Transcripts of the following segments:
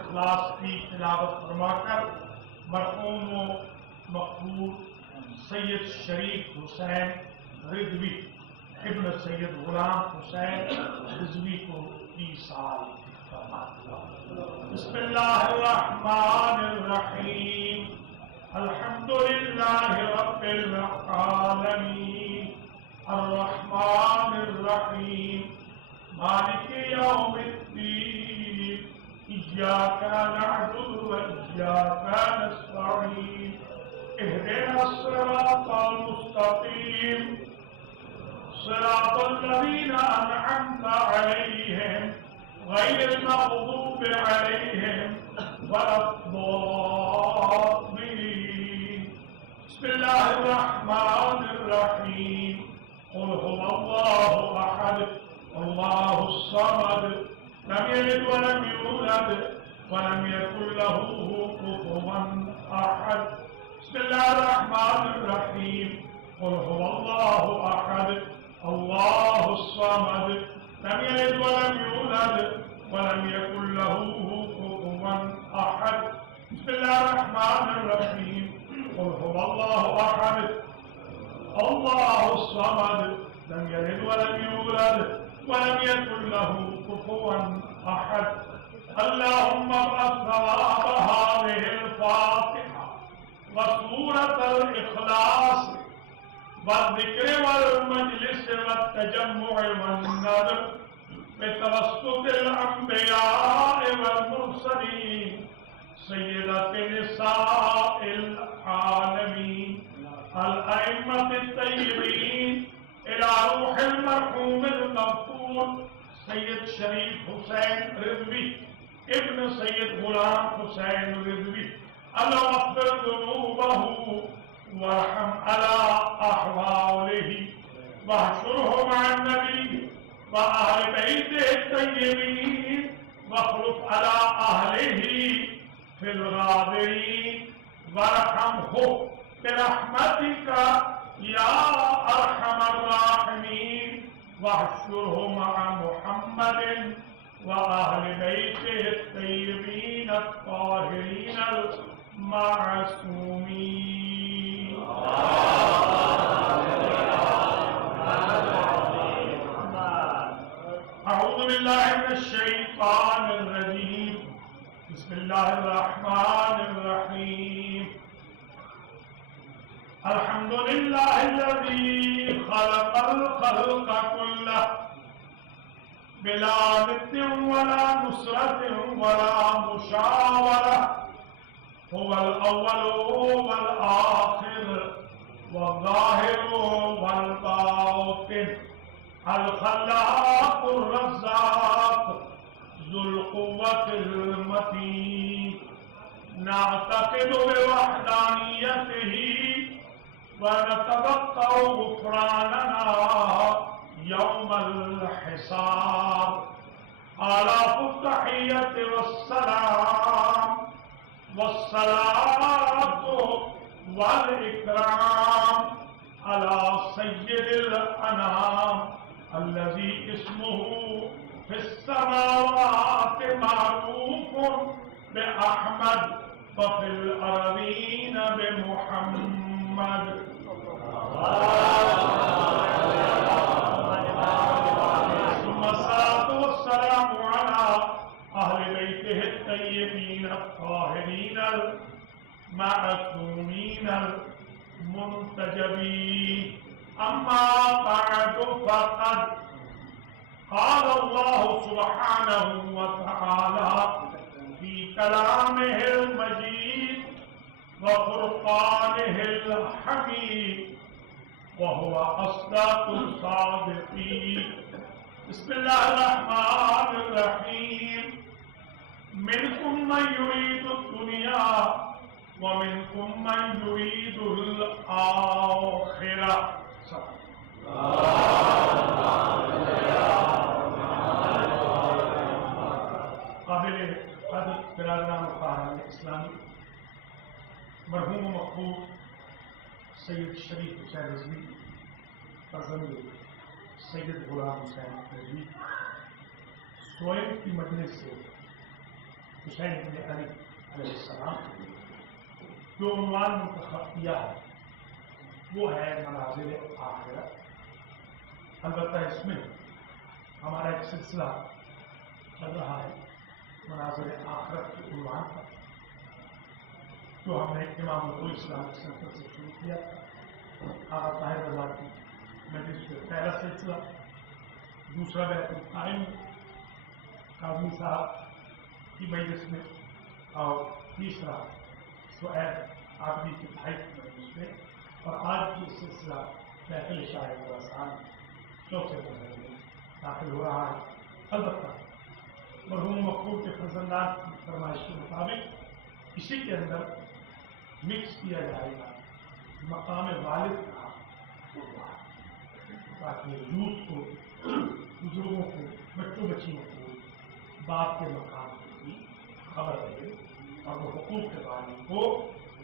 اخلاص کی تلاوت فرما کر مرحوم و مقبول سید شریف حسین رضوی ابن سید غلام حسین رضوی کو 20 سال فرما دیا۔ بسم اللہ الرحمن الرحیم، الحمد للہ رب العالمین، الرحمن الرحیم، مالک یوم الدین، إياك نعبد وإياك نستعين، اهدنا الصراط المستقيم، صراط الذين أنعمت عليهم غير المغضوب عليهم ولا الضالين. بسم الله الرحمن الرحيم، قل هو الله أحد الله الصمد لم يلد ولم يولد ولم يكن له كفوا أحد. بسم الله الرحمن الرحيم، قل هو الله أحد الله الصمد لم يلد ولم يولد ولم يكن له كفوا أحد. بسم الله الرحمن الرحيم، قل هو الله أحد الله الصمد لم يلد ولم يولد ولم يكن له كفوا أحد. اللهم ابعث ثواب هذه الفاتحة وسورة الإخلاص والذكر والمجلس والتجمع والنذر بتوسط الأنبياء والمرسلين سيدة نساء العالمين الأئمة الطيبين إلى روح المرحوم المغفور سید شریف حسین رضوی ابن سید غلام حسین رضوی، اللهم اغفر ذنوبه وارحم على أحواله واحشره مع النبي وأهل بيته الطيبين واخلف على أهله في الغابرين وارحمه برحمتك يا أرحم الراحمين واحشره مع محمد وأهل بيته الطيبين الطاهرين المعصومين. أعوذ بالله من الشيطان الرجيم، بسم الله الرحمن الرحيم. الحمد لله الذي خلق الخلق كله بلا ند ولا نصرة ولا مشاورة، هو الأول والآخر والظاهر والباطن، الخلاق الرزاق ذو القوة المتين. نعتقد بوحدانيته ونتوقع غفراننا يوم الحساب. آلاف التحية والسلام والصلاة والإكرام على سيد الأنام الذي اسمه في السماوات معروف بأحمد وفي الأرضين بمحمد. ثم الصلاة والسلام على أهل بيته الطيبين الطاهرين المعصومين المنتجبين. أما بعد فقد قال الله سبحانه وتعالى في كلامه المجيد وفرقانه الحميد وهو أصدق الصادقين. بسم الله الرحمن الرحيم. منكم من يريد الدنيا ومنكم من يريد الآخرة. قابل قدر برادران و خواہران اسلامی، مرحوم و مقبول سید شریف حسین رضوی فرزند سید غلام حسین رضوی سوئم کی مجلس سے حسین بن علی علیہ السلام جو عنوان منتخب کیا ہے وہ ہے مناظر آخرت۔ البتہ اس میں ہمارا ایک سلسلہ چل رہا ہے مناظر آخرت کے عنوان پر، جو ہم نے امام الاسلام سینٹر سے شروع کیا تھا۔ آقا طاہر رضا کی مجلس میں پہلا سلسلہ، دوسرا بیت القائم قاضی صاحب کی مجلس میں، اور تیسرا شعیب آبدی کے بھائی کی مجلس میں، اور آج کی سلسلہ محفل شاہ خراسان چوتھے مرحلے میں داخل ہو رہا ہے۔ البتہ مرحوم مقبول کے فرزندان کی فرمائش کے مطابق اسی کے اندر مکس کیا جائے گا مقام والد کا قربان، تاکہ یوتھ کو، بزرگوں کو، بچوں بچیوں کو باپ کے مقام کی بھی خبر رہے اور وہ حقوق کے بانی کو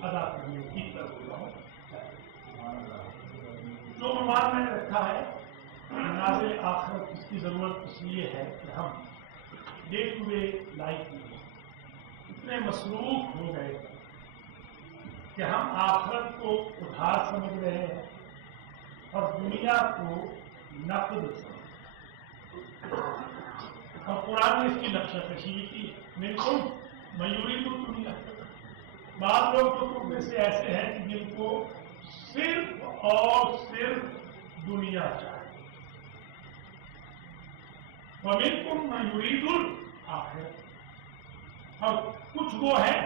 ادا کرنے کی ضرورت ہے۔ جو عنوان میں نے رکھا ہے مناظر آخرت، اس کی ضرورت اس لیے ہے کہ ہم ڈے ٹو ڈے لائف میں اتنے مصروف ہو گئے کہ ہم آخرت کو ادھار سمجھ رہے ہیں اور دنیا کو نقد سمجھ، اور قرآن نے اس کی نقشہ کشی کی ہے۔ بالکل میوری تو دنیا، بعض لوگ تو تم میں سے ایسے ہیں کہ جن کو صرف اور صرف دنیا چاہیے، وَمِنْكُمْ مَنْ يُرِيدُ الْآخِرَةَ، اور کچھ وہ ہیں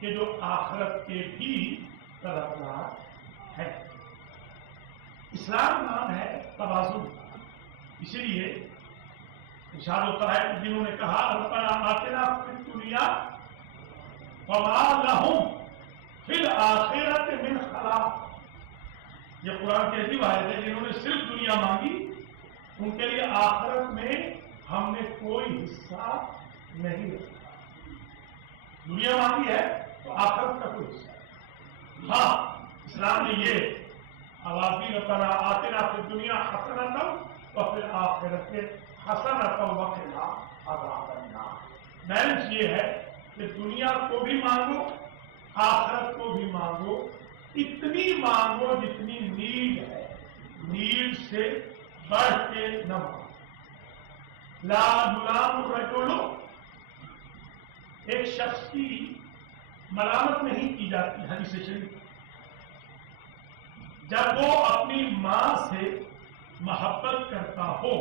کہ جو آخرت کے بھی طلبگار ہے۔ اسلام نام ہے توازن، اسی لیے ارشاد ہوتا ہے کہ جنہوں نے کہا ربنا آتنا فی الدنیا وما لہم فی الآخرۃ من خلاق، یہ قرآن کی عجیب آیت ہے۔ جنہوں نے صرف دنیا مانگی ان کے لیے آخرت میں ہم نے کوئی حصہ نہیں رکھا۔ دنیا مانگی ہے تو آخرت کا کوئی حصہ ہے۔ ہاں، اسلام نے یہ آواز دی ربنا آتنا فی الدنیا حسنۃ وفی الآخرۃ حسنۃ وقنا عذاب النار۔ بیلنس یہ ہے کہ دنیا کو بھی مانگو، آخرت کو بھی مانگو، اتنی مانگو جتنی نیڈ ہے، نیڈ سے بڑھ کے نہ مانگو۔ لا یلام الرجل، ایک شخص کی ملامت نہیں کی جاتی حدیث شریف، جب وہ اپنی ماں سے محبت کرتا ہو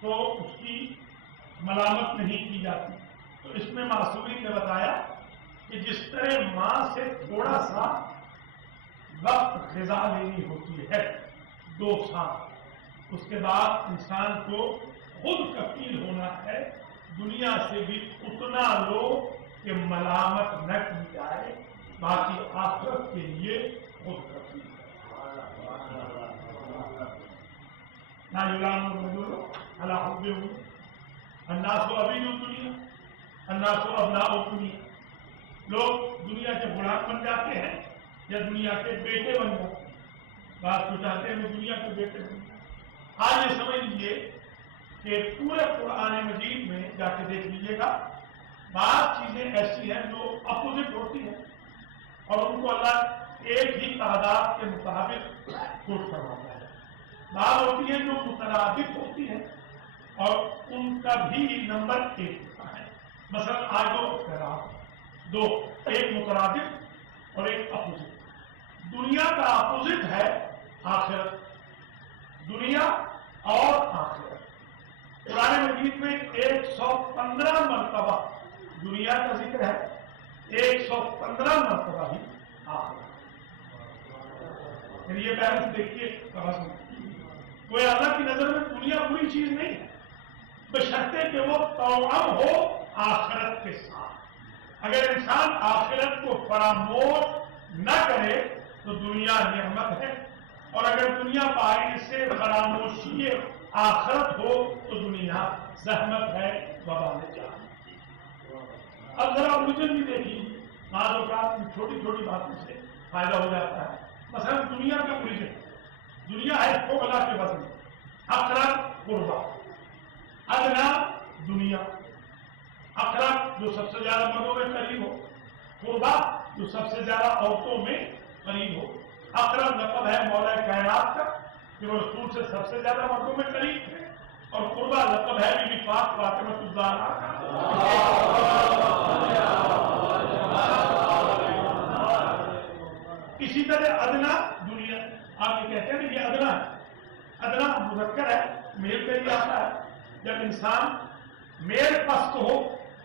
تو اس کی ملامت نہیں کی جاتی۔ تو اس میں معصومی نے بتایا کہ جس طرح ماں سے تھوڑا سا وقت غذا لینی ہوتی ہے 2 سال، اس کے بعد انسان کو خود کفیل ہونا ہے دنیا سے بھی اتنا لو کہ ملامت نہ کی جائے، باقی آخرت کے لیے خود کفیل ہے۔ لا یلام الرجل علی حبہ الناس عبید الدنیا الناس ابناء الدنیا، لوگ دنیا کے غلام بن جاتے ہیں یا دنیا کے بیٹے بن جاتے ہیں۔ بات کو چاہتے ہیں وہ دنیا کے بیٹے بن جاتے ہیں۔ آج یہ سمجھ لیجیے کہ پورے قرآن مجید میں جا کے دیکھ لیجیے گا، بعض چیزیں ایسی ہیں جو اپوزٹ ہوتی ہیں اور ان کو اللہ ایک ہی تعداد کے مطابق کوٹ کرواتا ہے، بعض ہوتی ہیں جو مترادف ہوتی ہیں اور ان کا بھی نمبر 1 ہوتا ہے۔ مثلا آج 2 اختلاف، 2، ایک مترادف اور ایک اپوزٹ۔ دنیا کا اپوزٹ ہے آخرت، دنیا اور آخرت۔ قرآن مجید میں 115 مرتبہ دنیا کا ذکر ہے، 115 مرتبہ ہی آخرت۔ پھر یہ بیلنس دیکھیے، کوئی اللہ کی نظر میں دنیا بری چیز نہیں ہے، بشرطے کہ وہ توأم ہو آخرت کے ساتھ۔ اگر انسان آخرت کو فراموش نہ کرے تو دنیا نعمت ہے، اور اگر دنیا پائی سے فراموشی آخرت ہو تو دنیا زحمت ہے، وبال جان۔ اب ذرا الجھن بھی دیکھیے، بعض اوقات چھوٹی چھوٹی باتوں سے فائدہ ہو جاتا ہے۔ مثلا دنیا کا الجھن، دنیا ہے قبلہ کے وزن، اقرب قربا، ادنا دنیا، اقرب جو سب سے زیادہ مردوں میں قریب ہو، قربا جو سب سے زیادہ عورتوں میں قریب ہو. اقرب لقب ہے مولا کائنات کا کہ وہ رسول سے سب سے زیادہ مردوں میں قریب تھے، اور قربا لقب ہے بی بی پاک فاطمہ الزہرا کا. اسی طرح ادنا دنیا، آپ یہ کہتے ہیں کہ یہ ادنا ہے، ادنا مذکر ہے، میل پہ بھی آتا ہے. جب انسان میل پست ہو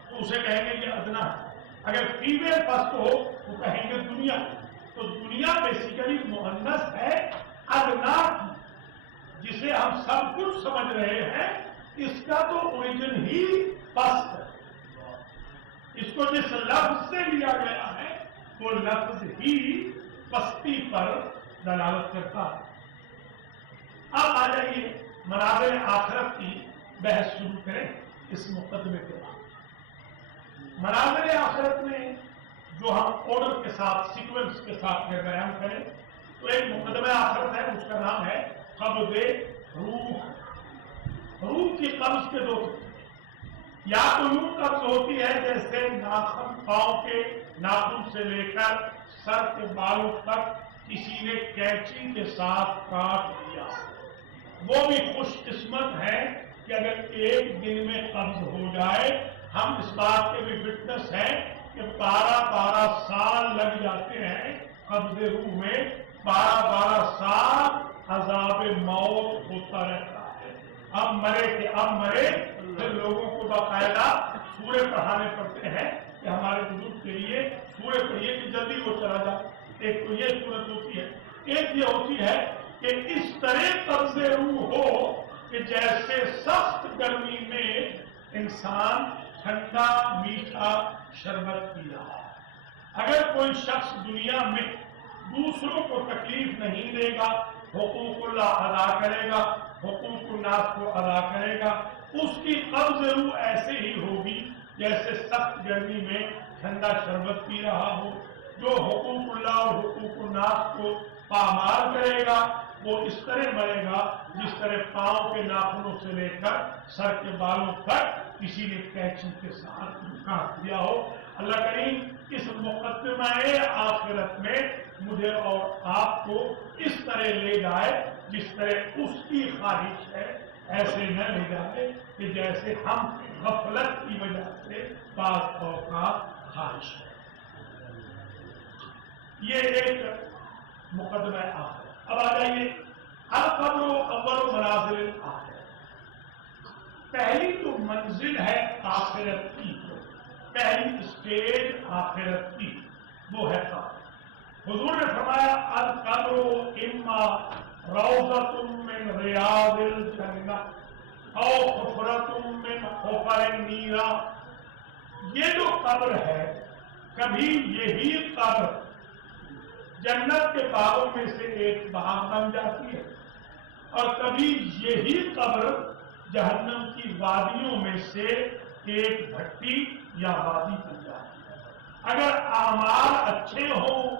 تو اسے کہیں گے یہ ادنا ہے، اگر فیمیل پست ہو تو کہیں گے دنیا. تو دنیا بیسیکلی مؤنث ہے ادنا کی، جسے ہم سب کچھ سمجھ رہے ہیں اس کا تو اوریجن ہی پست ہے. اس کو جس لفظ سے لیا گیا ہے وہ لفظ ہی پستی پر دلالت کرتا ہے. اب آ جائیے مناظر آخرت کی بحث شروع کریں اس مقدمے کے بعد. مناظر آخرت میں جو ہم آرڈر کے ساتھ سیکوینس کے ساتھ میں بیان کریں تو ایک مقدمہ آخرت ہے، اس کا نام ہے قبض روح. روح کی قبض کے دو طریقے، یا تو یوں قبض ہوتی ہے جیسے ناخن، پاؤں کے ناخن سے لے کر سر کے بالوں تک کسی نے کینچی کے ساتھ کاٹ دیا. وہ بھی خوش قسمت ہے کہ اگر ایک دن میں قبض ہو جائے. ہم اس بات کے بھی فٹنس ہیں کہ 12 سال لگ جاتے ہیں قبض روح میں، 12 سال عذاب موت ہوتا رہتا ہے. اب مرے کہ اب مرے. پھر لوگوں کو باقاعدہ سورے پڑھانے پڑتے ہیں کہ ہمارے بزرگ کے لیے سورے پڑھیے کہ جلدی وہ چلا جائے. ایک تو یہ صورت ہوتی ہے، ایک یہ ہوتی ہے کہ اس طرح قبض روح ہو کہ جیسے سخت گرمی میں انسان ٹھنڈا میٹھا شربت پی رہا ہے. اگر کوئی شخص دنیا میں دوسروں کو تکلیف نہیں دے گا، حقوق اللہ ادا کرے گا، حقوق الناس کو ادا کرے گا، اس کی قبض روح ایسے ہی ہوگی جیسے سخت گرمی میں ٹھنڈا شربت پی رہا ہو. جو حقوق اللہ اور حقوق الناس کو پامال کرے گا وہ اس طرح مرے گا جس طرح پاؤں کے ناخنوں سے لے کر سر کے بالوں تک کسی نے کینچی کے ساتھ کاٹ دیا ہو. اللہ کریم اس مقدمہ آخرت میں مجھے اور آپ کو اس طرح لے جائے جس طرح اس کی خواہش ہے، ایسے نہ لے جائے کہ جیسے ہم غفلت کی وجہ سے بعض اوقات خواہش ہے. یہ ایک مقدمہ آخرت. اب آ جائیے القبر اول منازل آخرت. پہلی جو منزل ہے آخرت کی، پہلی اسٹیج آخرت کی، وہ ہے قبر. حضور نے فرمایا القبر اما روضۃ من ریاض الجنہ او حفرۃ من حفر النیران. یہ جو قبر ہے کبھی یہی قبر جنت کے باغوں میں سے ایک باغ بن جاتی ہے، اور کبھی یہی قبر جہنم کی وادیوں میں سے ایک بھٹی یا وادی بن جاتی ہے. اگر اعمال اچھے ہوں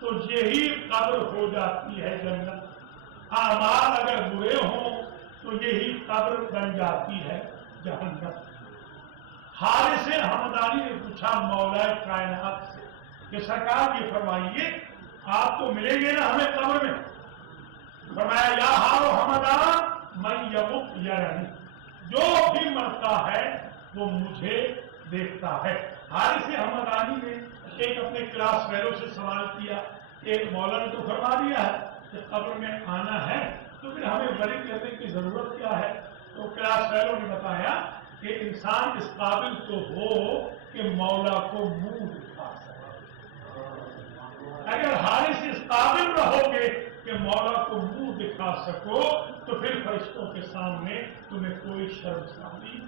تو یہی قبر ہو جاتی ہے جنت، اعمال اگر برے ہوں تو یہی قبر بن جاتی ہے جہنم. حارث حمدانی نے پوچھا مولا کائنات سے کہ سرکار یہ فرمائیے آپ تو ملیں گے نا ہمیں قبر میں؟ فرمایا یا ہارو حمدان من یمت یرانی، جو بھی مرتا ہے وہ مجھے دیکھتا ہے. حارث حمدانی نے ایک اپنے کلاس فیلو سے سوال کیا کہ مولا نے تو فرما دیا ہے کہ قبر میں آنا ہے تو پھر ہمیں بری کرنے کی ضرورت کیا ہے؟ تو کلاس فیلو نے بتایا کہ انسان اس قابل تو ہو کہ مولا کو منہ دکھا سکے. اگر حارث اس قابل رہو گے کہ مولا کو منہ دکھا سکو تو پھر فرشتوں کے سامنے تمہیں کوئی شرمندگی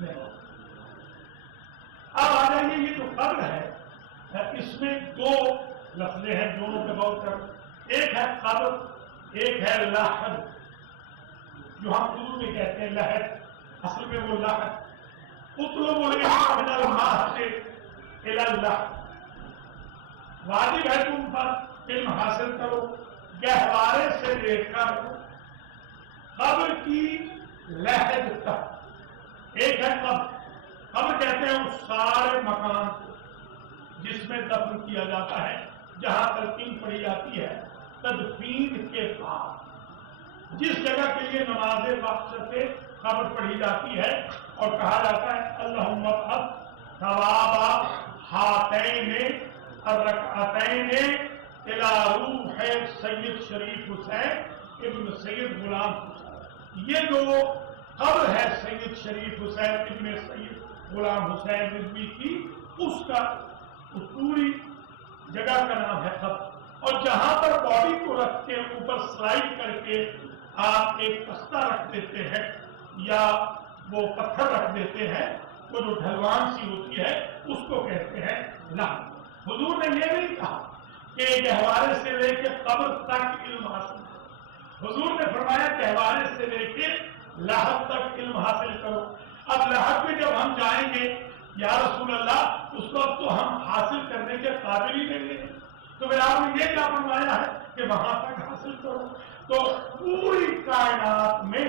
نہیں ہوگی. اب آ جائیے یہ جو قبر ہے اس میں دو لفظیں ہیں، دونوں پہ غور کر. ایک ہے قبر، ایک ہے لحد، جو ہم اردو میں کہتے ہیں لحد، اصل میں وہ لحد. اطلب العلم من الماء الى اللحد، واجب ہے تم پر علم حاصل کرو گہوارے سے لے کر قبر کی لحد تک. ایک ہے قبر، قبر کہتے ہیں اس سارے مکان کو جس میں دفن کیا جاتا ہے، جہاں تلقین پڑھی جاتی ہے تدفین کے بعد، جس جگہ کے لیے نماز وقت سے قبر پڑھی جاتی ہے اور کہا جاتا ہے اللہم ابعث ثواب ہاتین الرکعتین الی روح سید شریف حسین ابن سید غلام حسین۔ یہ جو قبر ہے سید شریف حسین ابن سید غلام حسین رضوی کی، اس کا پوری جگہ کا نام ہے قبر۔ اور جہاں پر باڈی کو رکھ کے اوپر سلائڈ کر کے آپ ایک تختہ رکھ دیتے ہیں یا وہ پتھر رکھ دیتے ہیں، وہ جو ڈھلوان سی ہوتی ہے اس کو کہتے ہیں لحد۔ حضور نے یہ نہیں کہا کہ گہوارے سے لے کے قبر تک علم حاصل کرو، حضور نے فرمایا گہوارے سے لے کے لحد تک علم حاصل کرو۔ اب لحد میں جب ہم جائیں گے یا رسول اللہ اس وقت تو ہم حاصل کرنے کے قابل ہی نہیں ہیں، تو پھر آپ نے یہ کیا فرمایا ہے کہ وہاں تک حاصل کرو؟ تو پوری کائنات میں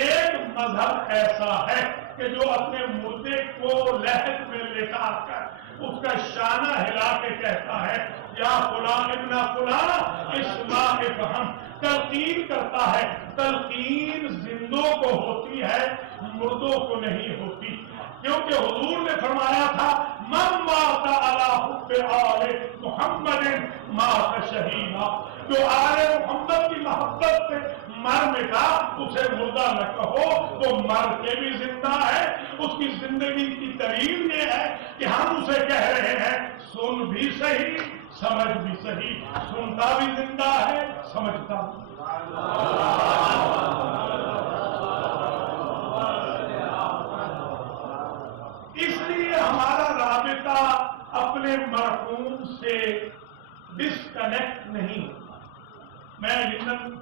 ایک مذہب ایسا ہے کہ جو اپنے مردے کو لحد میں لٹا کر اس کا شانہ ہلا کے کہتا ہے یا فلاں ابن فلاں اسماء فہم، تلقین کرتا ہے۔ تلقین زندوں کو ہوتی ہے، مردوں کو نہیں ہوتی، کیونکہ حضور نے فرمایا تھا من مات علی حب آل محمد مات شہیدا، جو آل محمد کی محبت سے مر مٹا اسے مردہ نہ کہو، وہ مر کے بھی زندہ ہے۔ اس کی زندگی کی دلیل یہ ہے کہ ہم اسے کہہ رہے ہیں سن بھی صحیح سمجھ بھی صحیح، سنتا بھی زندہ ہے سمجھتا بھی۔ اس لیے ہمارا رابطہ اپنے مرحوم سے ڈسکنیکٹ نہیں ہوتا۔ میں لندن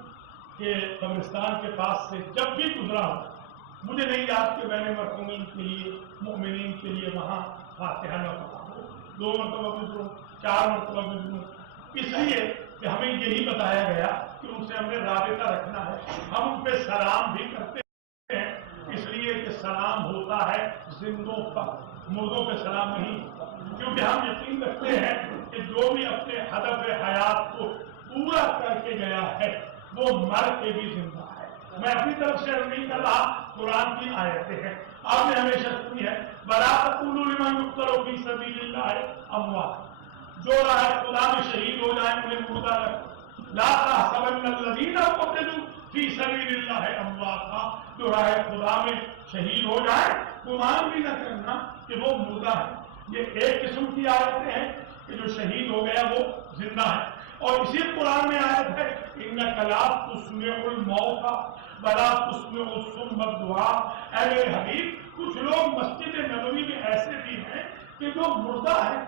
کے قبرستان کے پاس سے جب بھی گزرا ہوں، مجھے نہیں یاد کہ میں نے مرحومین کے لیے مؤمنین کے لیے وہاں فاتحہ نہ پڑھا ہو، 2 مرتبہ گزروں 4 مرتبہ گزروں، اس لیے کہ ہمیں یہی بتایا گیا کہ ان سے ہمیں رابطہ رکھنا ہے۔ ہم ان پہ سلام بھی کرتے ہیں اس لیے کہ سلام ہوتا ہے زندوں پر، مردوں پہ سلام نہیں، کیونکہ ہم یقین رکھتے ہیں کہ جو بھی اپنے ہدف حیات کو پورا کر کے گیا ہے وہ مر کے بھی زندہ ہے۔ میں اپنی طرف سے نہیں کر رہا، قرآن کی آیتیں ہیں، آپ نے ہمیشہ سنی ہے وَلَا تَقُولُوا لِمَن يُقْتَلُ فِي سَبِيلِ اللَّهِ أَمْوَاتٌ، جو راہ خدا میں شہید ہو جائیں انہیں مردہ نہ کرو، لَا تَحْسَبَنَّ الَّذِينَ قُتِلُوا فِي سَبِيلِ اللَّهِ أَمْوَاتًا، جو راہ خدا میں شہید ہو جائے گمان بھی نہ کرنا کہ وہ مردہ ہے۔ یہ ایک قسم کی آیتیں ہیں کہ جو شہید ہو گیا وہ زندہ ہے، اور اسی قرآن میں آیت ہے اِنَّكَ لَا تُسْمِعُ الْمَوْتَى وَلَا تُسْمِعُ الصُّمَّ الدُّعَاءَ۔ اے میرے حبیب، کچھ لوگ مسجد نبوی میں ایسے بھی ہیں کہ جو مردہ ہیں،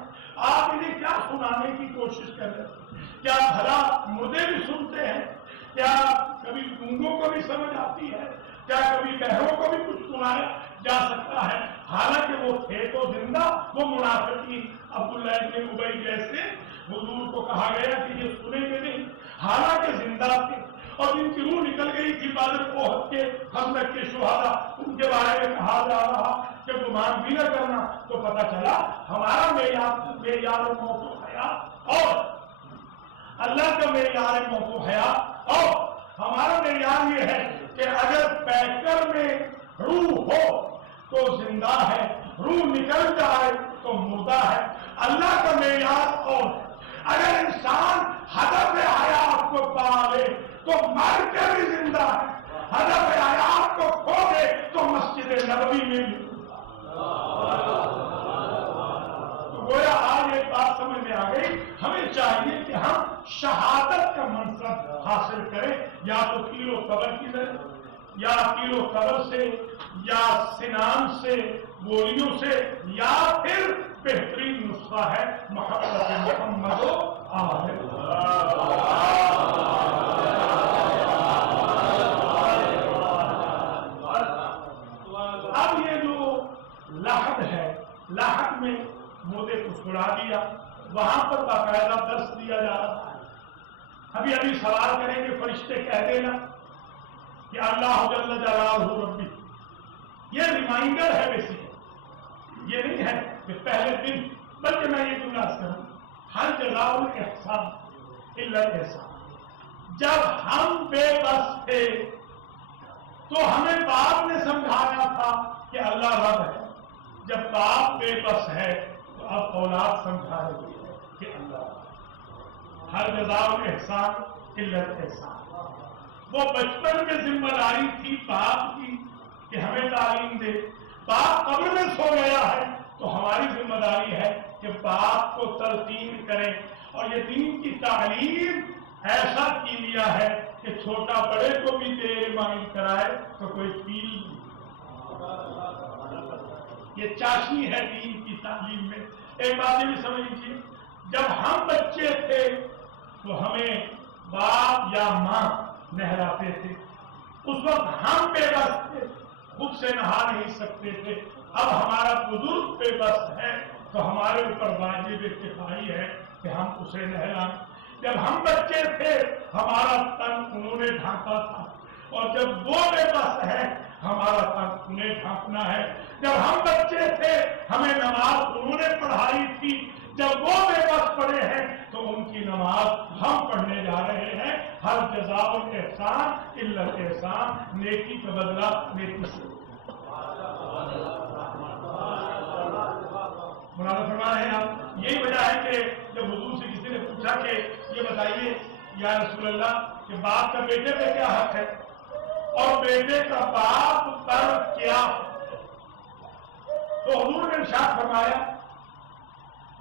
آپ انہیں کیا سنانے کی کوشش کر رہے ہیں؟ کیا بھلا مردے بھی سنتے ہیں؟ کیا کبھی گونگوں کو بھی سمجھ آتی ہے؟ کیا کبھی بہروں کو بھی کچھ سنایا جا سکتا ہے؟ حالانکہ وہ تھے تو زندہ، وہ منافقین عبداللہ ابن ابی جیسے حضور کو کہا گیا کہ یہ سنیں گے نہیں، حالانکہ زندہ تھے، اور جن کی روح نکل گئی تھی بعد احد کے خندق کے شہداء، ان کے بارے میں کہا جا رہا کہ گمان بھی نہ کرنا۔ تو پتہ چلا ہمارا معیار موت و حیات اور اللہ کا معیار موت و حیات، اور ہمارا معیار یہ ہے کہ اگر پیکر میں روح ہو تو زندہ ہے، روح نکل جائے تو مردہ ہے۔ اللہ کا معیار اور اگر انسان ہدف حیات کو پالے تو مر کے بھی زندہ ہے، ہدف حیات کو کھو دے تو مسجد نبوی میں بھی تو گویا آج ایک بات سمجھ میں آ گئی، ہمیں چاہیے کہ ہم شہادت کا منصب حاصل کریں، یا تو تیر و قبر کی ذریعے، یا تیر و قبر سے، یا سنان سے، گولیوں سے، یا پھر بہترین نسخہ ہے محبت محمد و آل اب یہ جو لحد ہے، لحد میں مردے کو چھڑا دیا، وہاں پر باقاعدہ درس دیا جا رہا ہے۔ ابھی ابھی سوال کریں گے فرشتے کہہ دینا کہ اللہ جل جلالہ ربی، یہ ریمائنڈر ہے بیسیکلی یہ نہیں ہے کہ پہلے دن، بلکہ میں یہ جملہ کروں، ہر جزاء الاحسان الا الاحسان۔ جب ہم بے بس تھے تو ہمیں باپ نے سمجھایا تھا کہ اللہ رب ہے، جب باپ بے بس ہے تو اب اولاد سمجھا رہی ہے کہ اللہ رب ہے۔ ہر جزاء الاحسان الا الاحسان۔ وہ بچپن میں ذمہ داری تھی باپ کی کہ ہمیں تعلیم دے، باپ قبر میں سو گیا ہے تو ہماری ذمہ داری ہے کہ باپ کو تلقین کریں، اور یہ دین کی تعلیم ایسا کیمیا ہے کہ چھوٹا بڑے کو بھی دیر مائل کرائے تو کوئی فیل نہیں۔ یہ چاشنی ہے دین کی تعلیم میں۔ ایک بات یہ بھی سمجھ لیجیے، جب ہم بچے تھے تو ہمیں باپ یا ماں نہلاتے تھے، اس وقت ہم بے بس تھے، خود سے نہا نہیں سکتے تھے۔ اب ہمارا بزرگ بے بس ہے تو ہمارے اوپر واجب کفائی ہے کہ ہم اسے نہلائیں۔ جب ہم بچے تھے ہمارا تن انہوں نے ڈھانپا تھا، اور جب وہ بے بس ہے ہمارا تن انہیں ڈھانپنا ہے۔ جب ہم بچے تھے ہمیں نماز انہوں نے پڑھائی تھی، جب وہ بے بس پڑے ہیں تو ان کی نماز ہم پڑھنے جا رہے ہیں۔ ہر جزاء الاحسان الا الاحسان، نیکی کا بدلہ نیکی سے۔ مولانا فرما رہے ہیں آپ، یہی وجہ ہے کہ جب حضور سے کسی نے پوچھا کہ یہ بتائیے یا رسول اللہ کہ باپ کا بیٹے پہ کیا حق ہے اور بیٹے کا باپ پر کیا حق ہے، تو حضور نے ارشاد فرمایا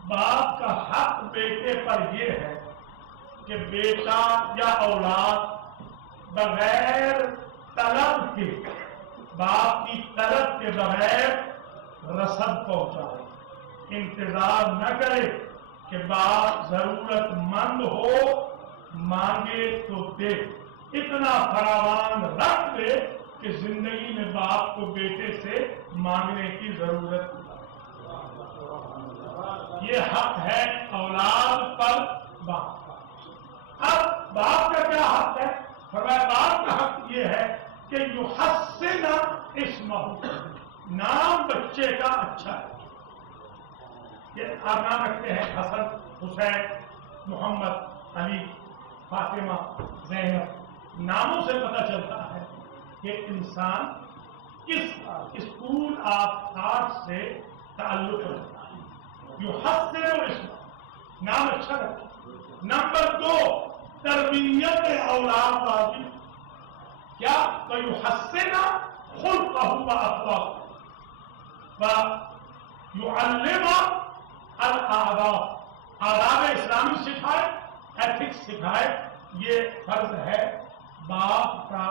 باپ کا حق بیٹے پر یہ ہے کہ بیٹا یا اولاد بغیر طلب کے، باپ کی طلب کے بغیر رسد پہنچائے، انتظار نہ کرے کہ باپ ضرورت مند ہو، مانگے تو دے، اتنا فراوان رکھ دے کہ زندگی میں باپ کو بیٹے سے مانگنے کی ضرورت نہ۔ یہ حق ہے اولاد پر باپ کا۔ اب باپ کا کیا حق ہے؟ فرمایا باپ کا حق یہ ہے کہ یحسن اسمہ، نام بچے کا اچھا ہے۔ یہ آپ نام رکھتے ہیں حسن، حسین، محمد، علی، فاطمہ، زینب، ناموں سے پتہ چلتا ہے کہ انسان کس اسکول آف تھاٹ سے تعلق رکھتا ہے۔ یحسن اسمہ، نام اچھا رکھتا۔ نمبر 2، تربیت اولاد واجب، کیا وَيُحَسِّنَ خُلْقَهُ وَأَخْلَاقَهُ وَيُعَلِّمَ الْآدَابَ، آداب اسلامی سکھائے، ایتھکس سکھائے۔ یہ فرض ہے باپ کا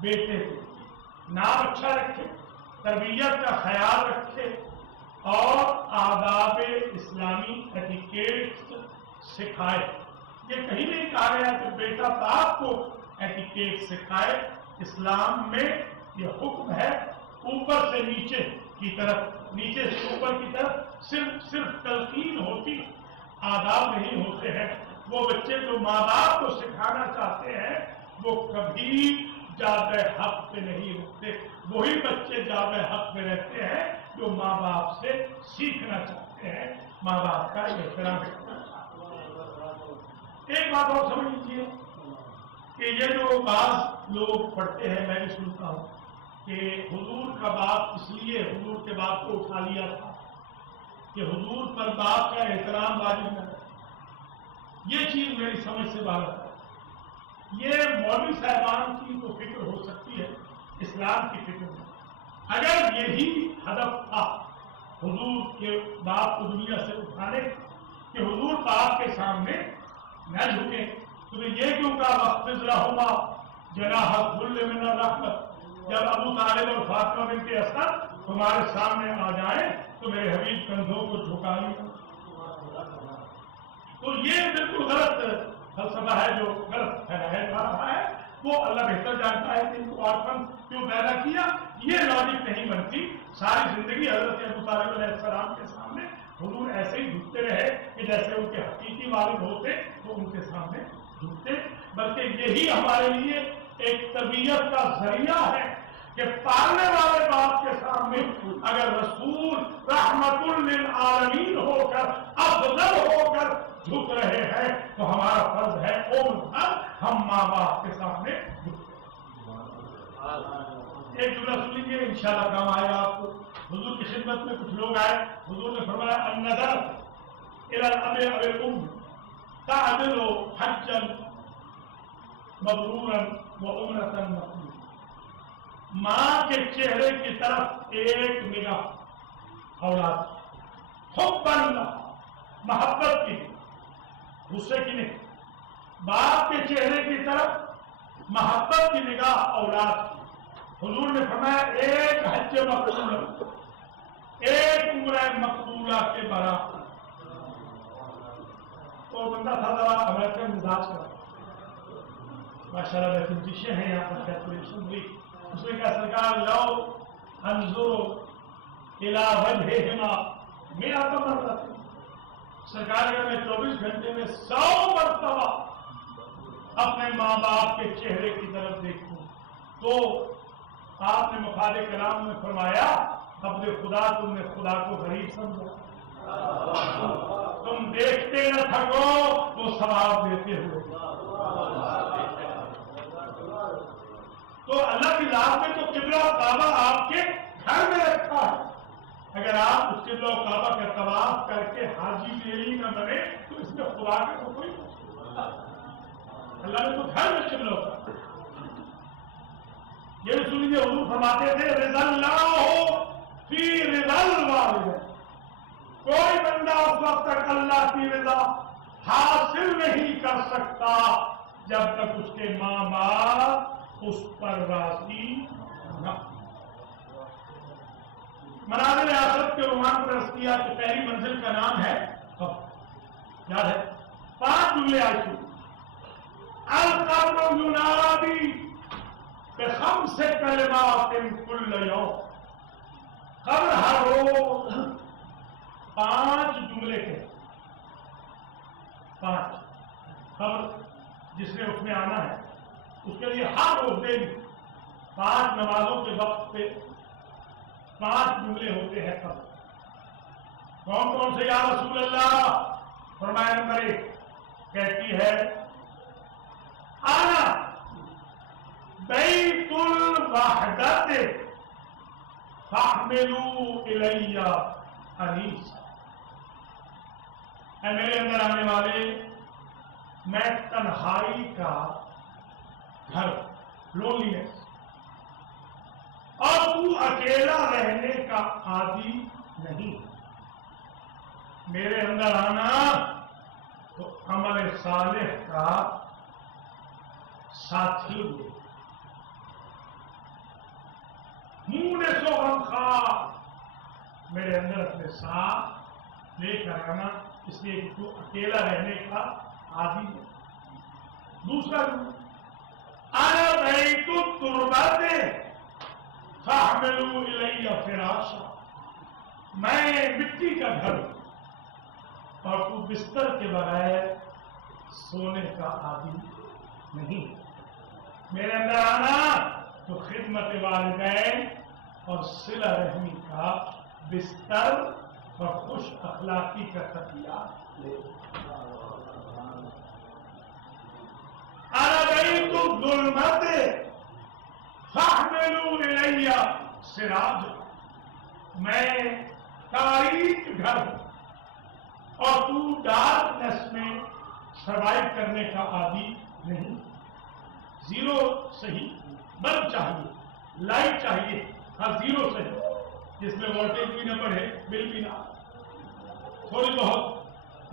بیٹے کو، نام اچھا رکھے، تربیت کا خیال رکھے اور آداب اسلامی ایٹیکیٹس سکھائے۔ یہ کہیں نہیں کہا گیا کہ بیٹا باپ کو ایٹیکیٹ سکھائے۔ اسلام میں یہ حکم ہے اوپر سے نیچے کی طرف، نیچے سے اوپر کی طرف صرف تلقین ہوتی، آداب نہیں ہوتے ہیں۔ وہ بچے جو ماں باپ کو سکھانا چاہتے ہیں وہ کبھی جابع حق پہ نہیں رکھتے، وہی بچے جابع حق پہ رہتے ہیں جو ماں باپ سے سیکھنا چاہتے ہیں، ماں باپ کا احترام کرنا چاہتے ہیں۔ ایک بات اور سمجھ لیجیے کہ یہ جو بعض لوگ پڑھتے ہیں، میں بھی سنتا ہوں کہ حضور کا باپ اس لیے حضور کے باپ کو اٹھا لیا تھا کہ حضور پر باپ کا احترام واجب نہ ہے۔ یہ چیز میری سمجھ سے باہر ہے۔ یہ مولوی صاحبان کی تو فکر ہو سکتی ہے، اسلام کی فکر نہیں۔ اگر یہی ہدف تھا حضور کے باپ کو دنیا سے اٹھانے کہ حضور باپ کے سامنے نہ جھکیں، تو یہ کیوں کہا وَخْفِضْ لَهُمَا جَنَاحَ الذُّلِّ مِنَ الرَّحْمَةِ، جب ابو طالب اور فاطمہ بنت اسد تمہارے سامنے آ جائیں تو میرے حبیب کندھوں کو جھکا لیں۔ تو یہ بالکل غلط فلسفہ ہے جو غلط پھیلایا جا رہا ہے۔ وہ اللہ بہتر جانتا ہے کہ ان کو آرفن کیوں پیدا کیا، یہ لاجک نہیں بنتی۔ ساری زندگی حضرت ابو طالب علیہ السلام کے سامنے حضور ایسے ہی جھکتے رہے کہ جیسے ان کے حقیقی والد ہوتے تو ان کے سامنے جھکتے، بلکہ یہی ہمارے لیے ایک تربیت کا ذریعہ ہے کہ پالنے والے باپ کے سامنے اگر رسول رحمت للعالمین ہو کر افضل ہو کر جھک رہے ہیں تو ہمارا فرض ہے ہم ماں باپ کے سامنے ایک جملہ سن لیجیے انشاءاللہ کام آئے گا آپ کو. حضور کی خدمت میں کچھ لوگ آئے, حضور نے فرمایا النظر الى الاب او الام تعدل حجا مبرورا وعمرة مقبولا. ماں کے چہرے کی طرف ایک نگاہ اولاد حباً محبت کی, غصے کی نہیں, باپ کے چہرے کی طرف محبت کی نگاہ اولاد کی. حضور نے فرمایا ایک حج مقبول, ایک عمرہ مقبولہ کے برابر. تو بندہ تھا ذرا امریکن مزاج کا, ماشاءاللہ میتھمیٹیشین ہیں یہاں پر, کیلکولیشن ہوئی. اس نے کہا سرکار لو انظروا الی وجہہما مئۃ مرۃ, سرکار اگر میں 24 گھنٹے میں 100 مرتبہ اپنے ماں باپ کے چہرے کی طرف دیکھوں تو آپ نے مفاد کلام میں فرمایا اپنے خدا, تم نے خدا کو غریب سمجھا, تم دیکھتے نہ تھکو تو ثواب دیتے ہوئے. تو اللہ کی ذات میں تو قبلہ و کعبہ آپ کے گھر میں رکھا ہے. اگر آپ اس قبلہ و کعبہ کا طواف کر کے حاجی بیلی نہ بنے تو اس میں خدا کا تو کوئی اللہ نے تو گھر میں قبلہ و کعبہ. یہ سن لیجیے حضور فرماتے تھے رضا اللہ فی رضا الوالدین. کوئی بندہ اس وقت تک اللہ کی رضا حاصل نہیں کر سکتا جب تک اس کے ماں باپ اس پر راضی نہ. منازل آخرت کے عنوان پر عرض کیا کہ پہلی منزل کا نام ہے قبر. یاد ہے 5 جملے آئے تھے. القبر ینادی بخمس کلمات کل یوم. قبر ہر روز 5 جملے کے 5 قبر جس نے اس میں آنا ہے اس کے لیے ہر روز ڈیلی 5 نمازوں کے وقت پہ 5 جملے ہوتے ہیں قبر. کون کون سے یا رسول اللہ؟ فرمایا نمبر 1 کہتی ہے آنا بیت الوحدت فاحملوا الی انیس. اے میرے اندر آنے والے, میں تنہائی کا گھر, لونلینس, اور تو اکیلا رہنے کا عادی نہیں. میرے اندر آنا تو عمل صالح کا ساتھی ہوئے. مونس و غمخوار میرے اندر اپنے ساتھ لے کر آنا, اس لیے کہ تو اکیلا رہنے کا عادی ہے. دوسرا انا بیت التربۃ فاحملوا الی فراشا. میں مٹی کا گھر ہوں اور تو بستر کے بغیر سونے کا عادی نہیں. میرے اندر آنا تو خدمت والدین اور صلہ رحمی کا بستر اور خوش اخلاقی کا تکیہ لے. انا بیت الظلمۃ فاحملوا الی سراجا. میں تاریک گھر ہوں اور تو ڈارکنیس میں سروائیو کرنے کا عادی نہیں. زیرو صحیح, بلب چاہیے, لائٹ چاہیے, ہاں زیرو صحیح جس میں وولٹیج بھی نہ بڑھے, بل بھی نہ, تھوڑی بہت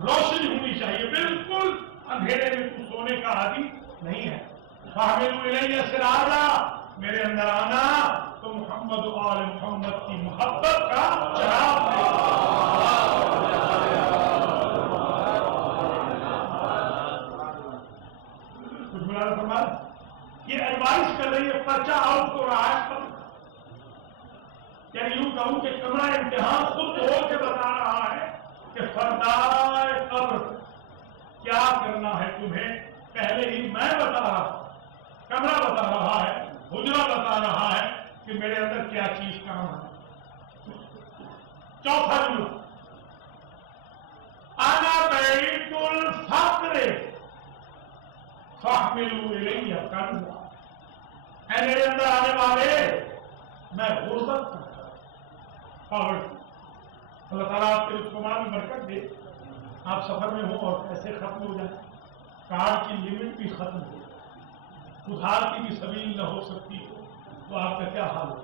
روشنی ہونی چاہیے. بالکل اندھیرے میں تو سونے کا عادی نہیں ہے. فاحملوا الی سراجا, میرے اندر آنا تو محمد و آل محمد کی محبت کا چراغ ہے. کچھ بلا فرما یہ ایڈوائز کر رہی ہے, پرچہ آؤٹ ہو رہا ہے قبر. یعنی یوں کہوں کہ کمرہ امتحان خود ہو کے بتا رہا ہے کہ فردائے قبر کیا کرنا ہے تمہیں. پہلے ہی میں بتا رہا ہوں, کمرہ بتا رہا ہے, حجرہ بتا رہا ہے, کہ میرے اندر کیا چیز کام ہے. چوتھا جملہ انا بیت الفقر فاحملوا الی کنزا، اے میرے اندر آنے والے میں غربت کرتا ہوں. اللہ تعالیٰ آپ کے رزق میں برکت دے، آپ سفر میں ہوں اور پیسے ختم ہو جائیں، کارڈ کی لمٹ بھی ختم ہو جائے، ادھار کی بھی سبیل نہ ہو سکتی ہو، تو آپ کا کیا حال ہو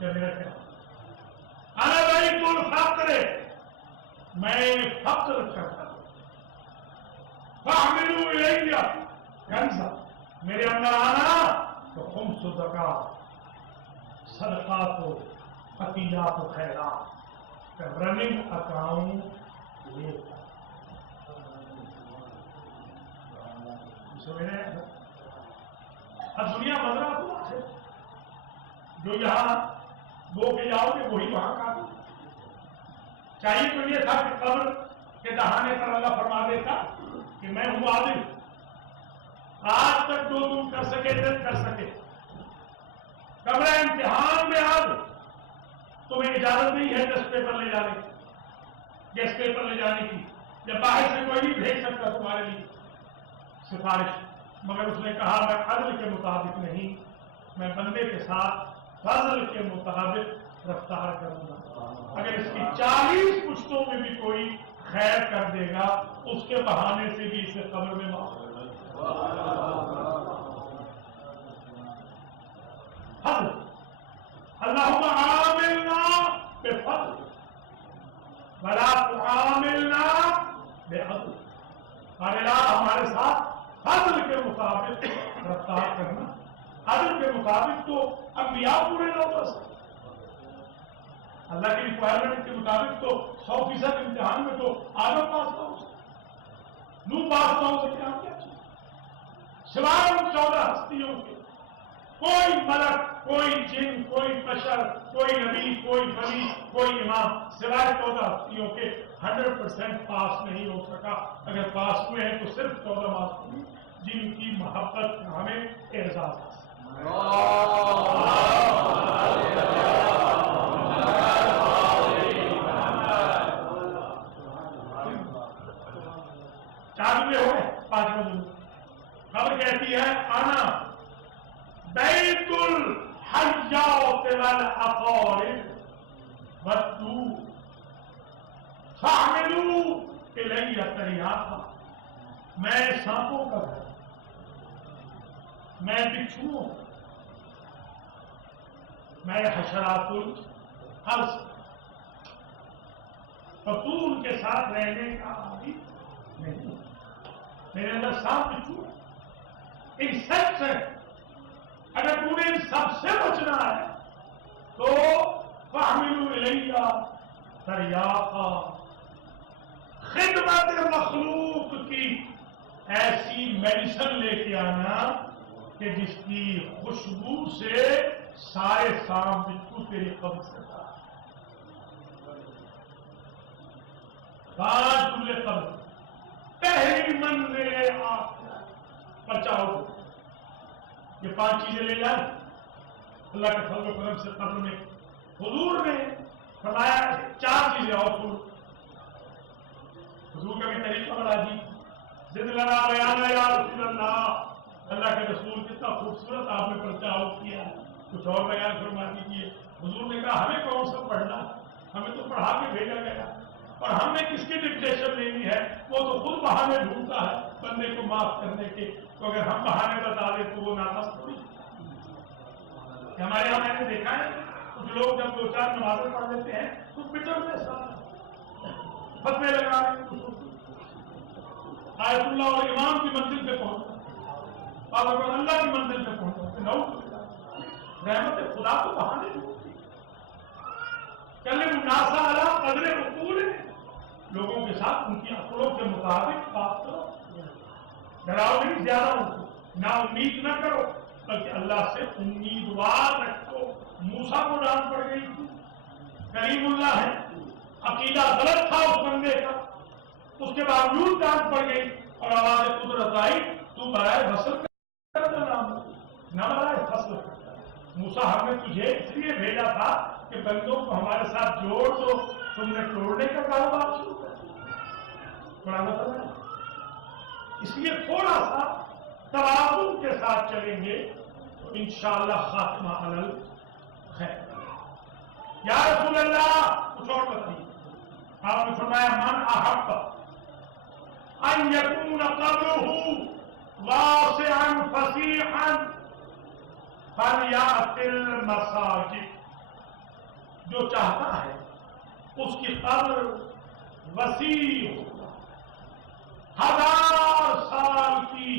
یا میرا کیا حال؟ انا بیت الفقر، میں فقر کرتا ہوں. فاحملوا الی کنزا، میرے اندر آنا تو خمس زکات، صدقات و عطیات و خیرات کا رننگ اکاؤنٹ لیتا. اب دنیا بدلا ہوا ہے، جو یہاں بو کے جاؤ گے وہی وہاں کا. چاہیے تو یہ تھا کہ قبر کے دہانے پر اللہ فرما دیتا کہ میں ہوں عادل، آج تک جو تم کر سکے کر سکے، قبر امتحان میں اب تمہیں اجازت نہیں ہے ٹیسٹ پیپر لے جانے کی، گیس پیپر لے جانے کی، یا باہر سے کوئی نہیں بھیج سکتا تمہارے لیے سفارش. مگر اس نے کہا میں عدل کے مطابق نہیں، میں بندے کے ساتھ فضل کے مطابق رفتار کروں گا. اگر اس کی 40 پشتوں میں بھی کوئی خیر کر دے گا، اس کے بہانے سے بھی اسے قبر میں معاف کر دے گا. فضل، اللہم عاملنا بفضل ولا تعاملنا بعدل. اور الہ ہمارے ساتھ فضل کے مطابق رفتار کرنا. عدل کے مطابق تو انبیاء پورے نہ ہو سکتے، اللہ کی ریکوائرمنٹ کے مطابق تو 100% امتحان میں تو آدم پاس نہ ہو سکتے، نوح پاس نہ ہو سکتے. ہم کیا چاہیے سوائے ان 14 ہستیوں کے؟ کوئی ملک، کوئی جن، کوئی بشر، کوئی نبی، کوئی ولی، کوئی امام، سوائے 14 ہستیوں کے 100% پاس نہیں ہو سکا. اگر پاس ہوئے ہیں تو صرف 14 مارکس ہوئی جن کی محبت کا ہمیں اعزاز حاصل. چار جملے ہو گئے، پانچواں جملہ خبر کہتی ہے انا بیت الحیات والعقارب والطور فاحملوا الی تریاقا، میں سانپوں کا گھر، میں بچھوؤں، میں حشرات الارض، اور تو ان کے ساتھ رہنے کا عادی نہیں. میرے اندر سانپ بچھو انسیکٹس ہے، اگر تمہیں ان سب سے بچنا ہے تو فاحملوا الی تریاقا، خدمت مخلوق کی ایسی میڈیسن لے کے آنا کہ جس کی خوشبو سے سارے سانپ بچھو تیری قبر سے تھا. 5 جملے قبر. پہلی منزل بچاؤ، یہ 5 چیزیں لے جائیں. اللہ کے فضل و کرم سے قبر میں حضور نے فرمایا 4 چیزیں اور سن. حضور کا بھی طریقہ بڑا عجیب، زد لنا بیان یا رسول اللہ. اللہ کے رسول کتنا خوبصورت آپ نے پرچاؤ کیا، کچھ اور بیان فرما دیجیے. حضور نے کہا ہمیں کون سا پڑھنا، ہمیں تو پڑھا کے بھیجا گیا، اور ہم نے کس کی ڈکٹیشن لینی ہے؟ وہ تو خود بہانے ڈھونڈتا ہے بندے کو معاف کرنے کے. تو اگر ہم بہانے بتا دیں تو وہ ناقص تھوڑی. ہمارے یہاں میں نے دیکھا ہے کچھ لوگ جب 2-4 نمازیں پڑھ لیتے ہیں تو پٹر میں ساتھ فتوے لگا رہے ہیں. آیت اللہ اور امام کی منزل پہ پہنچا، اور اگر اللہ کی منزل پہ پہنچا، رحمت خدا تو بہانے ڈھونڈتی. کلم الناس علی قدر عقول، لوگوں کے ساتھ ان کی عقلوں کے مطابق بات کرو. ڈراؤ نہیں زیادہ ان کو، نا امید نہ کرو، بلکہ اللہ سے امیدوار رکھو. موسیٰ کو ڈانٹ پڑ گئی تھی، کریم اللہ ہے، عقیدہ غلط تھا اس بندے کا، اس کے باوجود ڈانٹ پڑ گئی اور آواز قدرت آئی تو برائے فصل کرتا نام نہ برائے فصل کرتا. موسیٰ ہم نے تجھے اس لیے بھیجا تھا کہ بندوں کو ہمارے ساتھ جوڑ دو، تم نے توڑنے کا کاروبار شروع کر دیا۔ قرآن پڑھا، اس لیے تھوڑا سا توازن کے ساتھ چلیں گے تو انشاءاللہ خاتمہ علی الخیر۔ یا رسول اللہ، کچھ اور بتائیے۔ آپ نے فرمایا من احب ان یکون قبرہ واسعا فسیحا فلیأت المساجد، جو چاہتا ہے اس کی قبر وسیع ہو، 1000 سال کی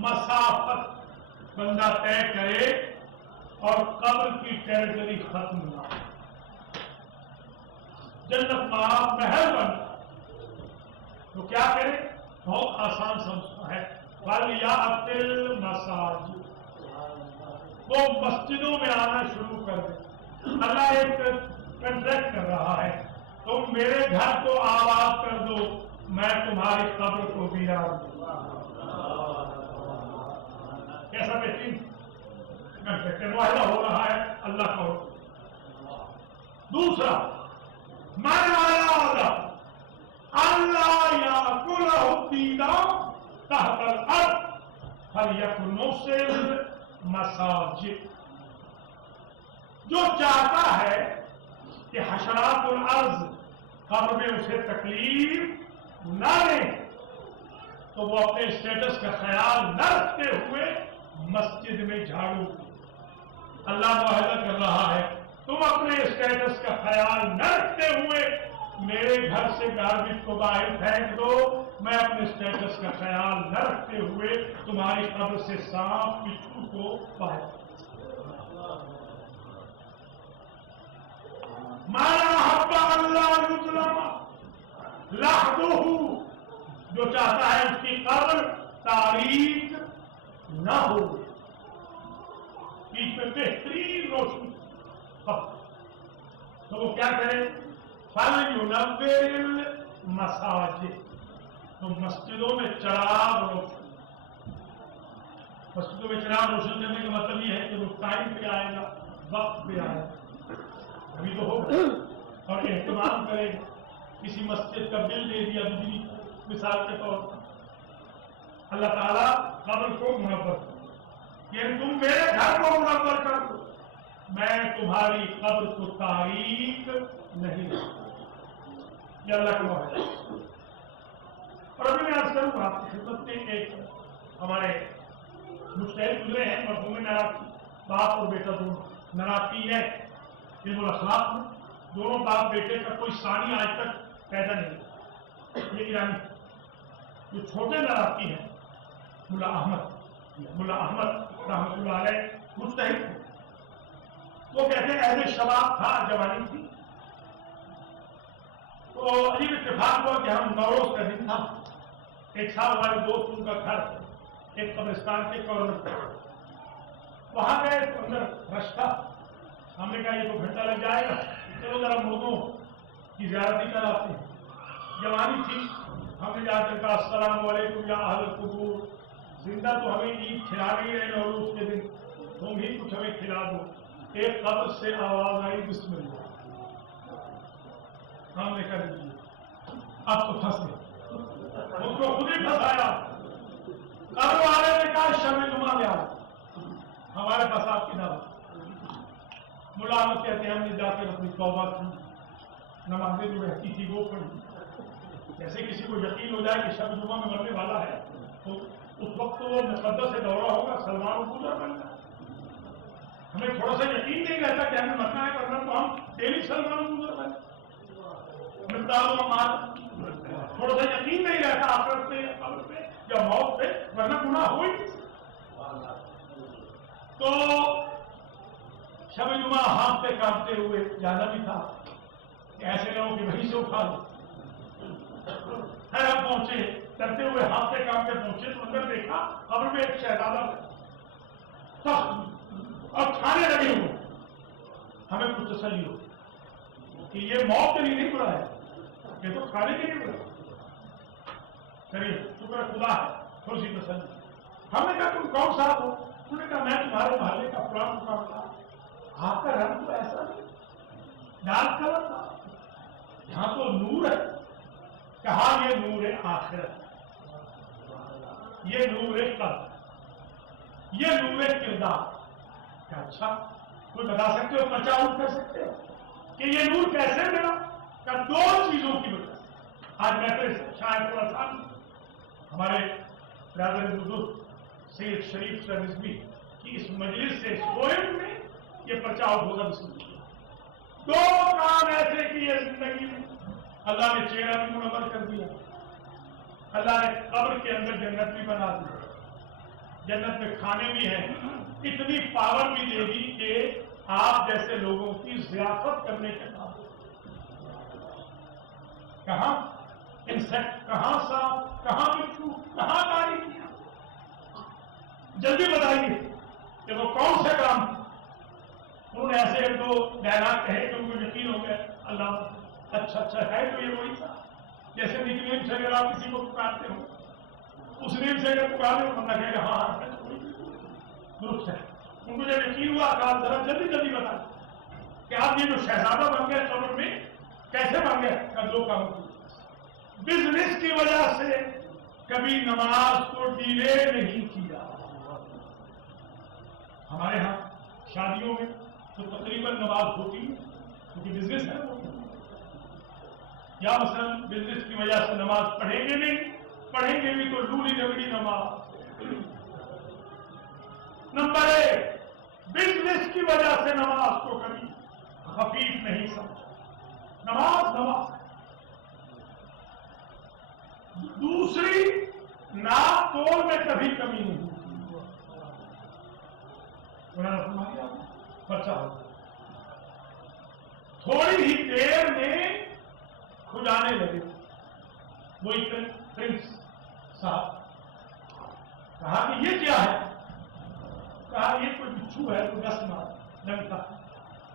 مسافت بندہ طے کرے اور قبر کی ٹیریٹری ختم نہ ہو، جنت مآب محل بنتا تو کیا کرے؟ بہت آسان سمجھتا ہے، فلیأت المساجد، وہ مسجدوں میں آنا شروع کر دے۔ اللہ ایک کنٹریکٹ کر رہا ہے، تم میرے گھر کو آباد کر دو، میں تمہاری قبر کو ویران دوں۔ کیسا بہترین کنٹریکٹ معاہدہ ہو رہا ہے اللہ کا حکم۔ دوسرا، من اراد اللہ یأکلہ الدیدار تحت الارض فلیکنصل مساجد، جو چاہتا ہے کہ حشرات الارض قبر میں اسے تکلیف نہ لیں تو وہ اپنے اسٹیٹس کا خیال نہ رکھتے ہوئے مسجد میں جھاڑو۔ اللہ معاہدہ کر رہا ہے، تم اپنے اسٹیٹس کا خیال نہ رکھتے ہوئے میرے گھر سے گاربیج کو باہر پھینک دو، میں اپنے اسٹیٹس کا خیال نہ رکھتے ہوئے تمہاری قبر سے سانپ بچھو کو باہر۔ مانا حب اللہ یظلم لحدہ، جو چاہتا ہے اس کی قبر تاریک نہ ہو، بیچ میں بہترین روشنی، تو وہ کیا کرے؟ فَلْيُنَوِّرِ الْمَسَاجِدَ، تو مسجدوں میں چراغ روشن۔ مسجدوں میں چراغ روشن کرنے کا مطلب یہ ہے کہ وہ ٹائم پہ آئے گا، وقت پہ آئے گا، ابھی تو ہوگا، اور اہتمام کرے گا۔ کسی مسجد کا بل دے دیا بجلی، مثال کے طور پر اللہ تعالیٰ قبر کو منور کر، یعنی تم میرے گھر کو منور کر دو، میں تمہاری قبر کو تاریک نہیں رکھتا۔ یہ اللہ کا معاہدہ ہے۔ اور ابھی میں آج کروں آپ کی خدمت میں ایک ہمارے مجتہد گزرے ہیں، مفہوم ناراضگی، باپ اور بیٹا دونوں۔ ناراضگی ہے علم الاخلاق میں، دونوں باپ بیٹے کا کوئی ثانی آج تک پیدا نہیں ہوا۔ یہ ایرانی جو چھوٹے ناراضگی ہیں، ملا احمد رحمۃ اللہ علیہ مجتہد تھے، وہ کہتے ہیں اہل شباب تھا، جوانی تھی، تو عجیب اتفاق ہوا کہ ہم نوروز کا دن تھا، ایک سال ہمارے دوست ان کا گھر ایک قبرستان کے کارنر پہ، وہاں گئے تو اندر رش تھا، ہم نے کہا یہ تو گھنٹہ لگ جائے گا، چلو ذرا مردوں کی زیارت ہی کراتے ہیں۔ جوانی تھی، ہم نے جا کر کہا السلام علیکم یا اہل القبور، زندہ تو ہمیں عید کھلا نہیں رہے نوروز کے دن، تم بھی کچھ ہمیں کھلا دو۔ ایک قبر سے آواز آئی بسم اللہ، ہم نے کر دی، اب تو پھنس گئے، ان کو خود ہی پھنسایا۔ قبر والے نے کہا شب جمعہ میں آؤ، ہمارے پاس آپ کی دعوت۔ ملازمت کہتے ہیں ہم نے جا کر اپنی توبہ کی، نمازیں جو رہتی تھی وہ پڑھی، جیسے کسی کو یقین ہو جائے کہ شب جمعہ میں مرنے والا ہے تو اس وقت تو وہ مقدس سے دورہ ہوگا، سلمان و پوجا بننا۔ ہمیں تھوڑا سا یقین نہیں رہتا کہ ہمیں مرنا ہے کرنا، تو ہم ڈیلی سلمان و پوجا بنیں، تھوڑا سا یقین نہیں رہتا آخرت پہ یا قبر پہ یا موت پہ، ورنہ گناہ ہو ہی۔ تو شب جمعہ ہانپتے کانپتے ہوئے جانا بھی تھا کہ ایسے لوگوں کی وہیں سے اٹھا لو۔ خیر ہم پہنچے، کرتے ہوئے ہانپتے کانپتے پہنچے تو اندر دیکھا قبر میں ایک شہزادہ تخت اور کھانے لگے ہوئے۔ ہمیں کچھ تسلی ہو کہ یہ موت کے لیے نہیں پڑا ہے، یہ تو کھانے کے لیے پڑا۔ چلیے شکر خدا ہے، تھوڑی سی تسلی۔ ہم نے کہا تم کون صاحب ہو؟ انہوں نے کہا میں تمہارے محلے کا فلاں تھا، آپ کا رنگ تو ایسا نہیں، ڈارک کلر تھا، یہاں تو نور ہے۔ کہا یہ نور آخرت، یہ نور قلب، یہ نور کردار۔ کہ اچھا کوئی بتا سکتے ہو، پہچان کر سکتے ہو کہ یہ نور کیسے ملا؟ کہ دو چیزوں کی وجہ سے۔ آج میں تو شاید تھوڑا سا ہمارے برادر بزرگ سید شریف شاہ رضوی کی اس مجلس سے سوئم میں یہ پرچاؤ ہوگا۔ دو کام ایسے کیے زندگی میں، اللہ نے چہرہ بھی منور کر دیا، اللہ نے قبر کے اندر جنت بھی بنا دی، جنت میں کھانے بھی ہیں، اتنی پاور بھی دے دی کہ آپ جیسے لوگوں کی ضیافت کرنے کے قابل۔ کہاں انسیکٹ، کہاں سانپ، کہاں بچھو، کہاں تاریخیاں؟ جلدی بتائیے کہ وہ کون سے کام؟ انہوں نے ایسے دو ڈائلاگ کہے کہ ان کو یقین ہو گیا اللہ اچھا ہے تو یہ وہی تھا۔ جیسے نکلیم سے اگر آپ کسی کو پکارتے ہو، اس نیم سے اگر پکارتے ہو بندہ کہے گا ہاں درست ہے۔ ان کو جب یقین ہوا کہ آپ ذرا جلدی بتا کہ آپ یہ جو شہزادہ بن گئے قبر میں کیسے بن گئے؟ کا دو کام بزنس کی وجہ سے کبھی نماز کو ڈیلے نہیں کیا۔ ہمارے ہاں شادیوں میں تو تقریباً نماز ہوتی ہے کیونکہ بزنس ہے وہ، یا مثلا بزنس کی وجہ سے نماز پڑھیں گے نہیں، پڑھیں گے بھی تو لولی لگڑی نماز۔ نمبر ایک، بزنس کی وجہ سے نماز کو کبھی خفیف نہیں سمجھا، نماز۔ دوسری، ناپ تول میں کبھی کمی نہیں، پرچہ ہو تھوڑی ہی دیر میں کھجانے لگے۔ وہی پرنس صاحب کہا کہ یہ کیا ہے؟ کہا یہ کوئی بچھو ہے، کوئی ڈس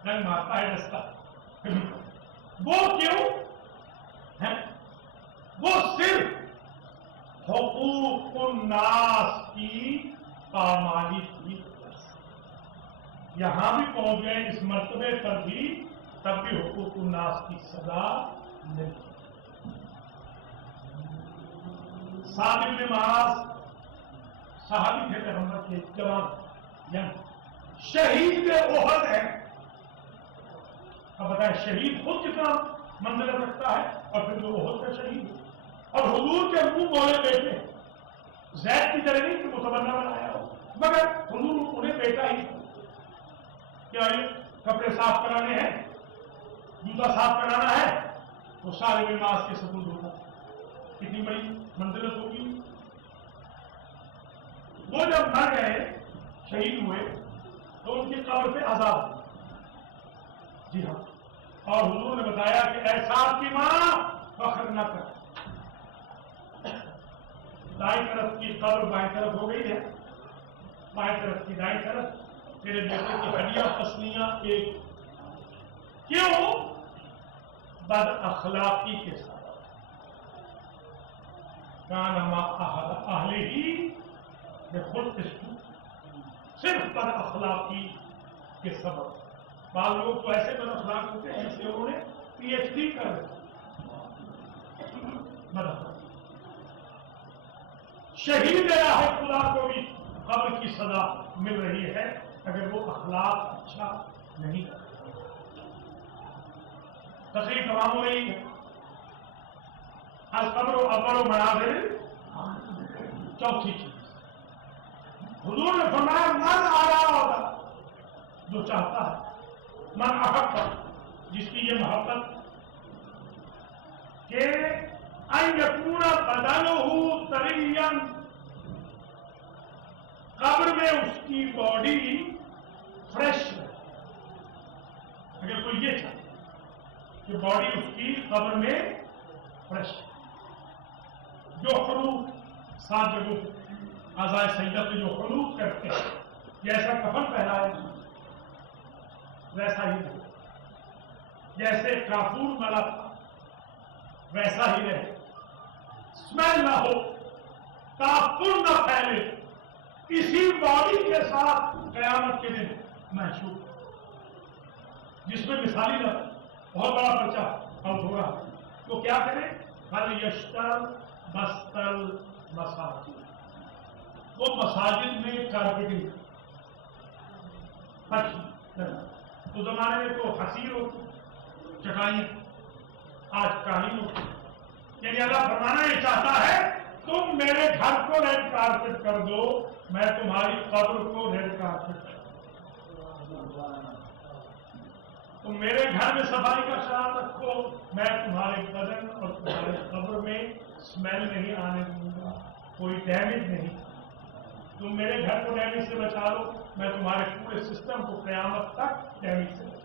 رنگ مارتا ہے ڈستا۔ وہ کیوں ہے؟ وہ صرف حقوق الناس کی پامالی کی وجہ سے یہاں بھی پہنچ گئے اس مرتبے پر بھی، تب بھی حقوق الناس کی سزا نہیں۔ سعد بن معاذ صحابی تھے پیغمبر کے، جوان شہید احد ہے۔ اب بتائیں شہید خود کتنا منزلت رکھتا ہے، اور پھر جو احد کا شہید ہے، اور حضور کے منہ بولے بیٹے زید کی طرح نہیں کہ متبنہ بنایا ہو، مگر حضور انہیں بیٹا ہی کیا یہ کپڑے صاف کرانے ہیں، جوتا صاف کرانا ہے، وہ سارے نماز کے سبوت ہوتا۔ کتنی بڑی منزلت ہوگی۔ وہ جب مر گئے، شہید ہوئے، تو ان کی قبر پہ عذاب ہوا۔ جی ہاں، اور حضور نے بتایا کہ اے سعد کی ماں فخر نہ کر، دائیں طرف کی قبر بائیں طرف ہو گئی ہے، بائیں طرف کی دائیں طرف، تیرے بیٹے کی ہڈیاں پسلیاں ایک۔ کیوں؟ بد اخلاقی کے ساتھ کانا ما اہل ہی خود صرف بد اخلاقی کے سبب۔ بعض لوگ تو ایسے بد اخلاق ہوتے ہیں جیسے انہوں نے پی ایچ ڈی کر شہید راہ خدا کو بھی قبر کی سزا مل رہی ہے اگر وہ اخلاق اچھا نہیں کرتا۔ تقریر تمام ہو رہی ہے۔ قبر و ابر و مناظر چوتھی چیز حضور نے فرمایا من آراد، جو چاہتا ہے، من احب، جس کی یہ محبت کہ ان یکون بدنہ طریا، قبر میں اس کی باڈی فریش ہے۔ اگر کوئی یہ چاہتا کہ باڈی اس کی قبر میں فریش ہے، جو خلوط 7 جگہوں اعضائے سجدہ پہ جو خلوط کرتے ہیں، جیسا کفن پہنائے ویسا ہی رہے، جیسے کافور ملا ویسا ہی رہے، اسمیل نہ ہو، کافر نہ پھیلے، اسی باڈی کے ساتھ قیامت کے دن محشور، جس میں مثالی نہ بہت بڑا پرچہ اور ہو رہا، تو کیا کریں؟ ہر یشتر بستر مساجد، وہ مساجد میں کارپیٹنگ تو زمانے میں تو حسیر ہوتی چٹائیاں، آج کاہین ہوتی، یعنی اللہ فرمانا یہ چاہتا ہے تم میرے گھر کو ریڈ کارپیٹ کر دو، میں تمہاری قبر کو ریڈ کارپیٹ کر دوں، تم میرے گھر میں صفائی کا خیال رکھو، میں تمہارے بدن اور تمہارے قبر میں اسمیل نہیں آنے دوں گا، کوئی ڈیمیج نہیں، تم میرے گھر کو ڈیمیج سے بچا لو، میں تمہارے پورے سسٹم کو قیامت تک ڈیمیج سے بچا لوں۔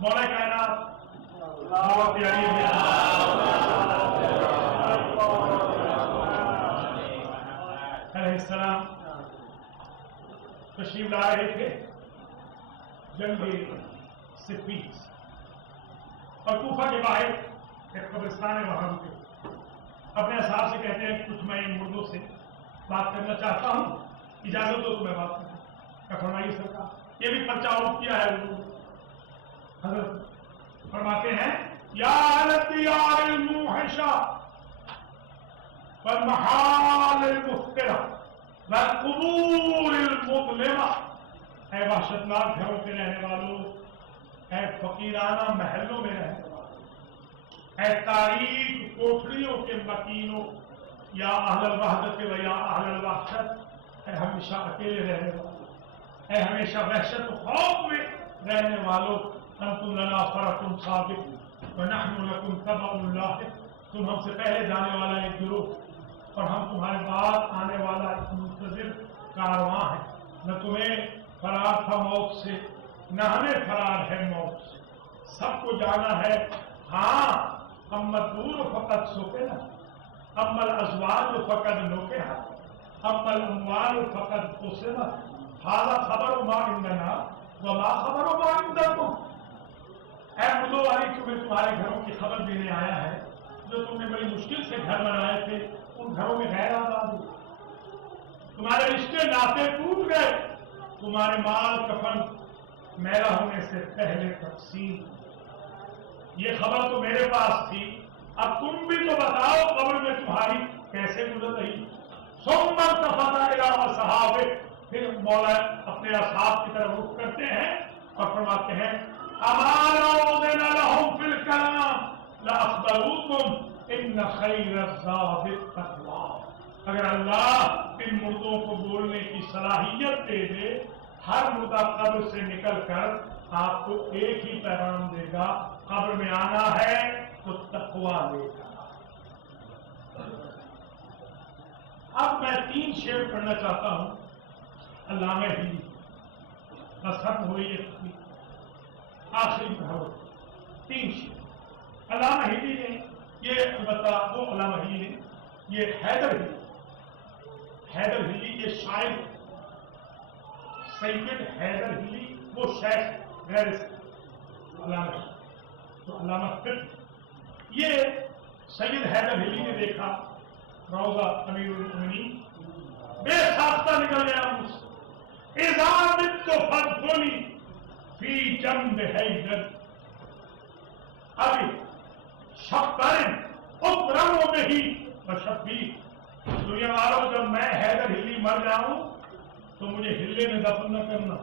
مولا کائنات علیہ السلام تشریف لا رہے تھے جنگ صفین، اور کوفہ کے باہر ایک قبرستان ہے، وہاں رکے، اپنے اصحاب سے کہتے ہیں کہ کچھ میں ان مردوں سے بات کرنا چاہتا ہوں، اجازت دو تو میں بات کروں۔ کیا فرمائیے سرکار، یہ بھی پرچہ عروض کیا ہے حضرت فرماتے ہیں یا دیار الموحشہ والمحال المفترہ والقبور المظلمہ، اے وحشتناک گھروں کے رہنے والوں، اے فقیرانہ محلوں میں رہنے والوں، اے تاریخ کوٹھریوں کے مکینوں، یا اہل الوحدت و یا اہل الوحشت، اے ہمیشہ اکیلے رہنے والوں، اے ہمیشہ وحشت و خوف میں رہنے والوں، انتم لنا فرق ثابت ونحن لکم تبع لاحق، تم ہم سے پہلے جانے والا ایک گروہ اور ہم تمہارے بعد آنے والا ایک منتظر کارواں ہے، نہ تمہیں فرار تھا موت سے، نہ ہمیں فرار ہے موت سے، سب کو جانا ہے، ہاں اما الدور فقط سکنا، اما الازواج فقط نکحا، اما الاموال فقط قسمت، هذا خبر ما عندنا وما خبر ما عندكم، اے مردوں والی تمہیں تمہارے گھروں کی خبر دینے آیا ہے، جو تم نے بڑی مشکل سے گھر بنائے تھے ان گھروں میں غیر آباد ہوئے، تمہارے رشتے ناطے ٹوٹ گئے، تمہارے مال کفن میرا ہونے سے پہلے تقسیم، یہ خبر تو میرے پاس تھی، اب تم بھی تو بتاؤ قبر میں تمہاری کیسے گزر رہی۔ ثم التفت الی اصحابہ، پھر مولا اپنے اصحاب کی طرف رخ کرتے ہیں اور فرماتے ہیں اما لو اذن لهم فی الکلام لاخبروکم ان خیر الزاد التقوی، اگر اللہ ان مردوں کو بولنے کی صلاحیت دے دے، ہر مردہ قبر سے نکل کر آپ کو ایک ہی پیغام دے گا، قبر میں آنا ہے تو تقوی لے گا۔ اب میں 3 شعر پڑھنا چاہتا ہوں علامہ ہلی، بس ختم ہوئی ہے تقریر، آخری پڑھو 3 شعر علامہ ہلی نے، یہ البتہ وہ علامہ ہلی نے، یہ حیدر ہلی یہ شاعر سید حیدر ہلی، وہ شیخ غیر علامہ، تو علامہ فقہ، یہ سید حیدر ہلی نے دیکھا روضہ امیر المومنین، بے ساختہ نکل گیا مجھ سے، اذا مت فادخلی فی جنب حیدر، ابھی شبرن اکرم بہ بشبیر، دنیا والوں جب میں حیدر ہلی مر جاؤں تو مجھے ہلے میں دفن نہ کرنا،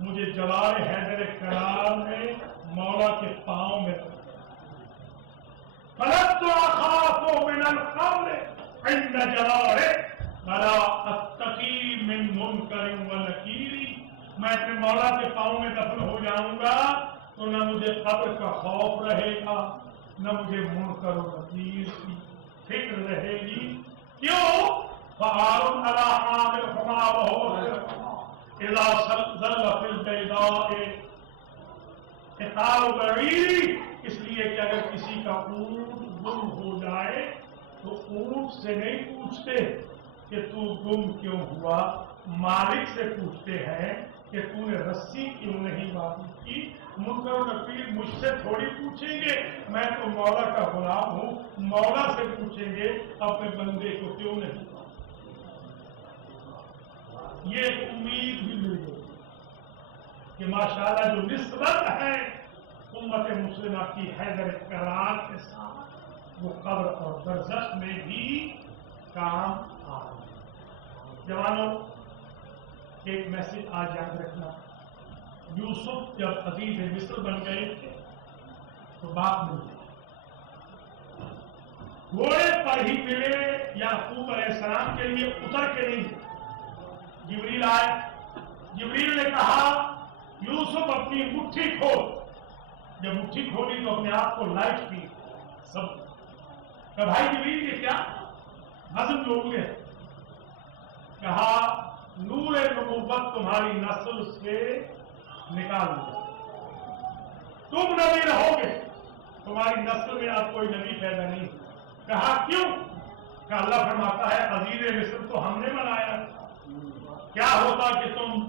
مجھے جوار حیدر کرار میں مولا کے پاؤں میں فلست اخاف من القبر عند جوارہ ولا اتقی من منکر ونکیر، میں اپنے مولا کے پاؤں میں دفن ہو جاؤں گا تو نہ مجھے قبر کا خوف رہے گا، نہ مجھے منکر و نکیر کی فکر رہے گی، کیوں؟ فعال علی عامل فما وهو اذا ظل فی البیضاء اقال بعیری، اس لیے کہ اگر کسی کا اونٹ گم ہو جائے تو اونٹ سے نہیں پوچھتے کہ تو گم کیوں ہوا، مالک سے پوچھتے ہیں کہ تو نے رسی کیوں نہیں باندھی کی؟ منکر و نکیر مجھ سے تھوڑی پوچھیں گے، میں تو مولا کا غلام ہوں، مولا سے پوچھیں گے اپنے بندے کو کیوں نہیں باندھی۔ یہ ایک امید بھی مل گئی کہ ماشاءاللہ جو نسبت ہے امت مسلمہ کی حیدر کرار کے ساتھ وہ قبر اور برزخ میں بھی کام آ رہی ہے۔ جوانوں، ایک میسج آج یاد رکھنا، یوسف جب عزیز مصر بن گئے تھے تو باپ مل گئے، گھوڑے پر ہی ملے، یعقوب علیہ السلام کے لیے اتر کے نہیں، جبریل آئے، جبریل نے کہا یوسف اپنی مٹھی کھول، جب مٹھی کھولی تو اپنے آپ کو لائٹ کی سب کہ بھائی جبریل یہ کیا ہضم جو ہوئے، کہا نور نبوت تمہاری نسل سے نکال دیا، تم نبی رہو گے، تمہاری نسل میں اب کوئی نبی پیدا نہیں۔ کہا کیوں؟ کہ اللہ فرماتا ہے عزیز مصر تو ہم نے بنایا، کیا ہوتا کہ تم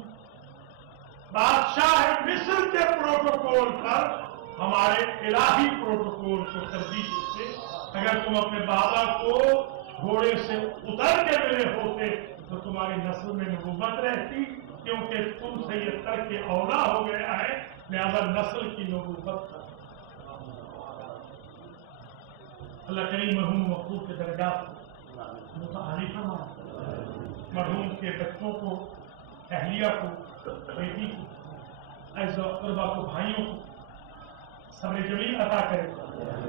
بادشاہ مصر کے پروٹوکول پر ہمارے الہی پروٹوکول کو ترجیح دیتے، اگر تم اپنے بابا کو گھوڑے سے اتر کے ملے ہوتے تو تمہاری نسل میں نبوت رہتی، کیونکہ تم سے یہ ترک اولا ہو گیا ہے، لہذا نسل کی نبوت۔ اللہ کریم مرحوم مقبول کے درجات کو متعالی فرمائے، مرحوم کے بچوں کو، اہلیہ کو، بیٹی کو، عزیز و اقربا کو، بھائیوں کو صبر جمیل عطا کرے۔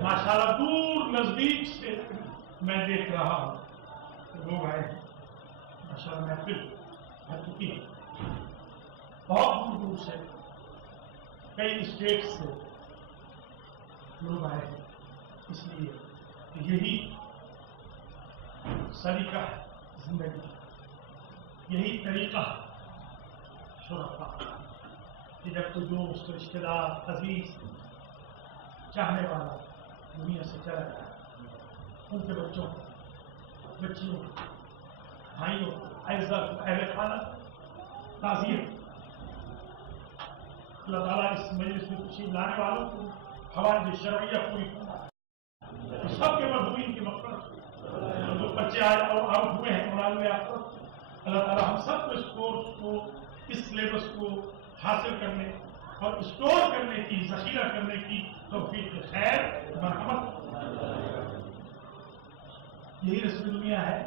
ماشاءاللہ دور نزدیک سے میں دیکھ رہا ہوں لوگ آئے ہیں، ماشاءاللہ محفل آ چکی ہے، بہت دور دور سے، کئی اسٹیٹ سے لوگ آئے ہیں، اس لیے یہی سلیقہ زندگی، یہی طریقہ شرفا کہ جب تو جو اس کے رشتے دار، عزیز، چاہنے والا دنیا سے چلا جائے، ان کے بچوں، بچیوں، بھائیوں، عزت، اہل خانہ، تعزیت، اللہ تعالیٰ اس مجلس میں تشریف لانے والوں کو حوائج شرعیہ پوری فرمائے، سب کے مرحومین کی مغفرت، جو بچے آؤٹ ہوئے ہیں قرآن میں آپ کو اللہ تعالیٰ ہم سب کو اس کورس کو، اس سلیبس کو حاصل کرنے اور اسٹور کرنے کی، ذخیرہ کرنے کی توفیق خیر مرحمت۔ یہی رسم دنیا ہے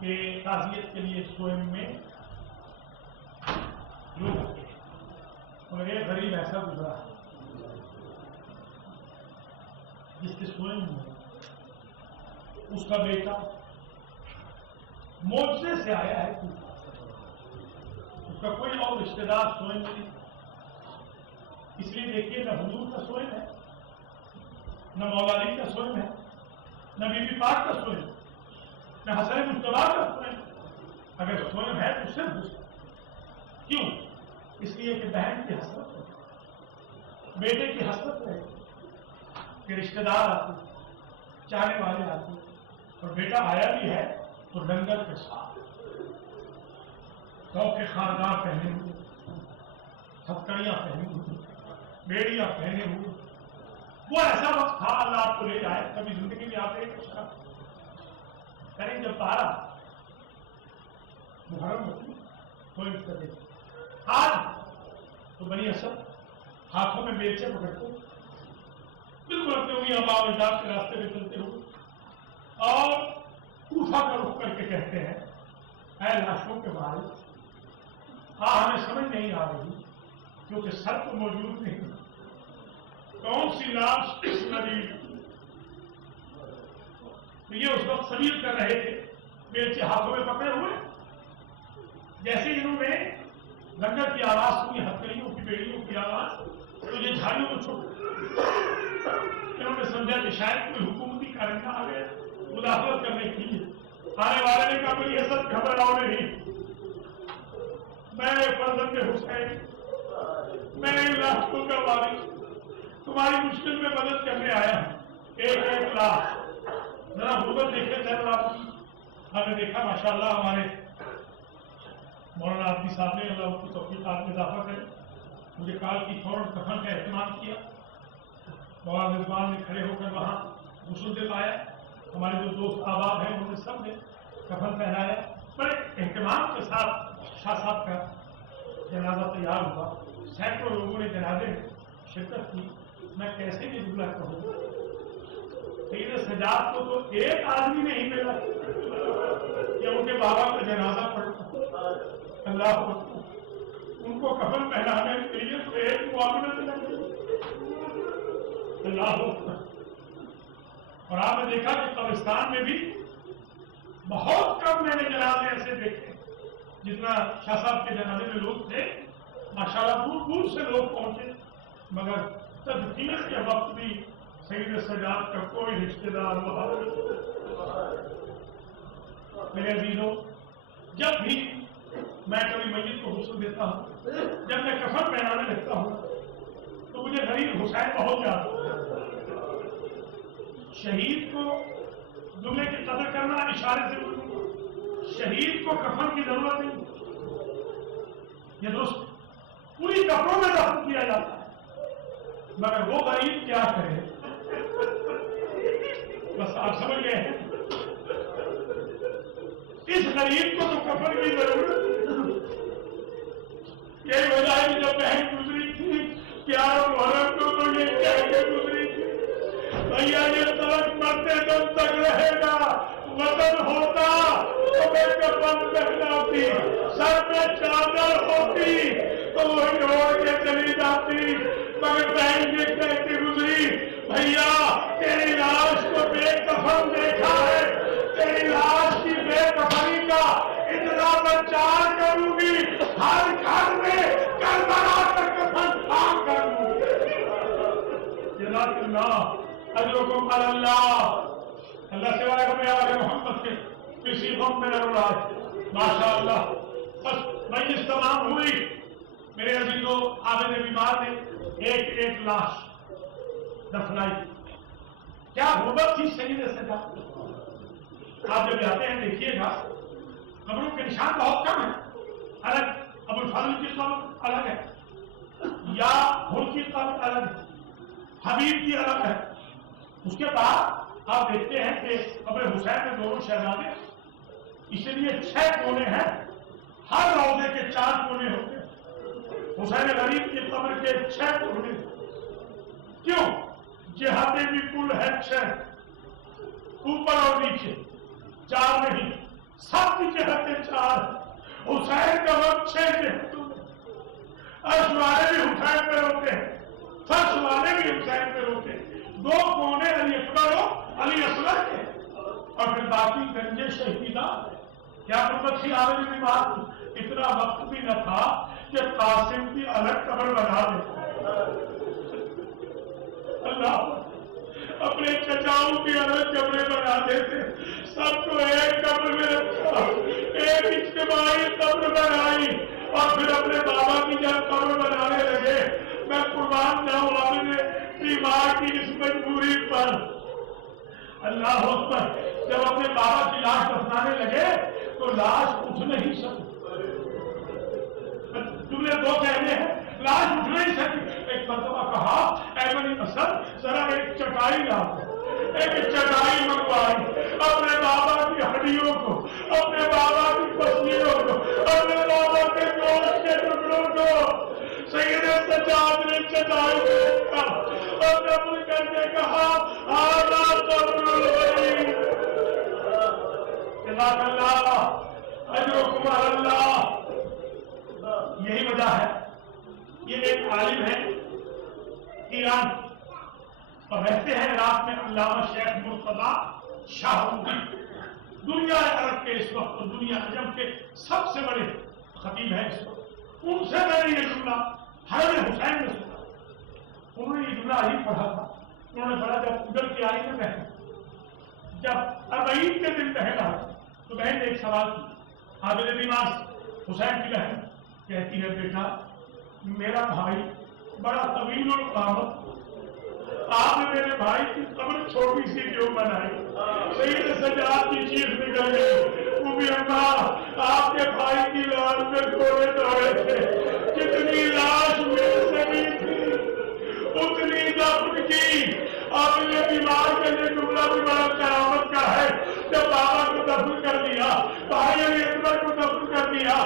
کہ تعزیت کے لیے سوئم میں لوگ آتے ہیں، اور ایک غریب ایسا گزرا ہے جس کے سوئم میں اس کا بیٹا معجزے سے آیا ہے، اس کا کوئی اور رشتے دار سوئم نہیں، اس لیے دیکھیے نہ حضور کا سوئم ہے، نہ مولا علی کا سوئم ہے، نہ بی بی پاک کا سوئم، نہ حسن مجتبیٰ کا سوئم۔ اگر سوئم ہے تو صرف اس کا، کیوں؟ اس لیے کہ بہن کی حسرت ہے، بیٹے کی حسرت ہے کہ رشتے دار آتے، چاہنے والے آتے، اور بیٹا آیا بھی ہے تو لنگر کے ساتھ، کے خاردار پہنے ہوئے، ہتکڑیاں پہنے ہوئے، بیڑیاں پہنے ہوئے۔ وہ ایسا وقت تھا، اللہ آپ کو لے جائے، کبھی زندگی میں آپ ایک کریں جب پارا محرم ہوتی کوئی دے، آج تو بنی اسد ہاتھوں میں بیلچے پکڑتے، بالکل اپنے انہیں آبا و اجداد کے راستے میں چلتے ہوئے، اور کوفہ کا رخ کر کے کہتے ہیں اے لاشوں کے بارے، ہمیں سمجھ نہیں آ رہی کیونکہ سر تو موجود نہیں، کون سی لاش کس ندی؟ تو یہ اس وقت سبیل کر رہے تھے، بیلچے ہاتھوں میں پکڑے ہوئے، جیسے انہوں نے لنگر کی آواز سنی، ہتکڑیوں کی، بیڑیوں کی آواز، تو یہ جھاڑیوں کو چھوڑ انہوں نے سمجھا کہ شاید کوئی حکومتی کارندہ آ گیا مداخلت کرنے کے لیے۔ آنے والے نے کہا کوئی یہ سب گھبراؤ نہیں، میں فرزند حسین، میں لاکھوں کا وارث تمہاری مشکل میں مدد کرنے آیا ہوں، ایک لاکھ۔ ذرا غربت دیکھے سر آپ، ہم نے دیکھا ماشاءاللہ ہمارے مولانا عبدی صاحب نے اللہ ان کی توفیقات میں اضافہ کرے مجھے کال کی فوراً کفن کا اہتمام کیا. مولانا رضوان نے کھڑے ہو کر وہاں غسل دلوایا. ہمارے جو دوست احباب ہیں انہوں نے سب نے کفن پہنایا. بڑے اہتمام کے ساتھ شاہ صاحب کا جنازہ تیار ہوا. سینکڑوں لوگوں نے جنازے میں شرکت کی. میں کیسے بھی جملہ کہوں سید سجاد کو تو ایک آدمی نہیں ملا کہ ان کے بابا کا جنازہ پڑھتا. اللہ ان کو کفن پہنانے کے لیے تو ایک معاملہ ملا. اللہ اور آپ نے دیکھا کہ قبرستان میں بھی بہت کم میں نے جنازے ایسے دیکھے جتنا شاہ صاحب کے جنازے میں لوگ تھے. ماشاءاللہ دور دور سے لوگ پہنچے. مگر تدفین کے وقت بھی سید سجاد کا کوئی رشتے دار وہاں. میرے عزیزوں جب بھی میں کبھی میت کو غسل دیتا ہوں جب میں کفن پہنانے لگتا ہوں تو مجھے غریب حسین بہت یاد ہوتا ہے. شہید کو جملے کی قدر کرنا اشارے سے بولوں گا. شہید کو کفن کی ضرورت نہیں. یہ درست پوری کپڑوں میں دفن کیا جاتا ہے مگر وہ غریب کیا کرے. بس آپ سمجھ گئے ہیں اس غریب کو تو کفن کی ضرورت. یہی وجہ ہے کہ جب بہن گزری تھی کیا محرم کو تو یہ کہہ کے گزری تھی بھیا یہ تلک مرتے دم تک رہے گا. وطن ہوتا تو میں کفن پہناتی. سر میں چادر ہوتی تو وہی اوڑھ کے چلی جاتی. مگر بہن یہ کہہ کے گزری بھیا تیری لاش کو بے کفن دیکھا ہے. تیری لاش کی بے کفنی کا اتنا پرچار کروں گی ہر گھر میں کربلا کا کفن خام کروں گی. جزاک اللہ اجرکم علی اللہ. اللہ سوائے ہمیں آل محمد کے کسی غم میں نہ رلائے. ماشاء اللہ بس مجلس تمام ہوئی. میرے عزیزوں عابد بیمار نے ایک ایک لاش دفنائی. کیا غربت تھی سید سجاد. آپ جب جاتے ہیں دیکھیے گا قبروں کے نشان بہت کم ہیں. الگ ابو الفضل کی قبر الگ ہے یا ہر کی قبر الگ ہے حبیب کی الگ ہے. اس کے بعد آپ دیکھتے ہیں کہ قبر حسین میں دونوں شہزادے اس لیے 6 کونے ہیں. ہر روضے کے 4 کونے ہوتے ہیں. حسین غریب کی قبر کے 6 کونے. کیوں؟ جہتیں بھی کل ہے 6 اوپر اور نیچے 4 نہیں. سب کی جہتیں 4. حسین کا وقت 6 جہتوں میں. عرش والے بھی حسین پہ روتے ہیں فرش والے بھی حسین پہ روتے ہیں. 2 کونے علی اکبر و علی اصغر کے اور پھر باقی گنجے شہیدہ. کیا غربت تھی عابد بیمار کی. اتنا وقت بھی نہ تھا کہ قاسم کی الگ قبر بنا دے. اللہ اپنے چچاؤں کی الگ قبریں بنا دیتے. سب کو ایک قبر میں رکھا. ایک اجتماعی قبر بنائی اور پھر اپنے بابا کی جب قبر بنانے لگے. میں قربان جاؤں عابد بیمار کی اس مجبوری پر. اللہ اکبر جب اپنے بابا کی لاش دفنانے لگے تو لاش اٹھ نہیں سکی. تم نے 2 کہنے ہیں لاش اٹھ نہیں سکی. ایک مرتبہ کہا اے بنی اسد ذرا ایک چٹائی لاؤ. ایک چٹائی منگوائی. اپنے بابا کی ہڈیوں کو اپنے بابا کی پسلیوں کو اپنے بابا کے گوشت کے ٹکڑوں کو سید سجاد نے چٹائی میں رکھا اور قبول کر کے کہا آنا قبر الغریب. جزاک اللہ اجرکم علی اللہ. یہی وجہ ہے یہ ایک عالم ہے ایران اور رہتے ہیں عراق میں علامہ شیخ مرتضی شاہ رومی. دنیا عرب کے اس وقت اور دنیا عجم کے سب سے بڑے خطیب ہیں اس وقت. ان سے میں نے یہ جملہ حرم حسین میں سنا. انہوں نے یہ جملہ ہی پڑھا تھا. انہوں نے پڑھا جب ادھر کی آئی میں بہن جب 40 کے دن پہلا تو بہن نے ایک سوال کی عابد بیمار حسین کی بہن کہتی ہے بیٹا میرا بھائی بڑا طویل القامت. آپ نے میرے بھائی کی قبر چھوٹی سی کیوں بنائی. سید سجاد کی چیخ نکل گئی. وہ بھی اللہ آپ کے بھائی کی لاش میں گھوڑے دوڑے تھے، جتنی لاش مل سکی تھی اتنی دفن کی. آپ نے بیمار کے لیے جملہ بھی بڑا قیامت کا ہے. جب بابا کو دفن کر دیا، بھائی علی اکبر کو دفن کر دیا،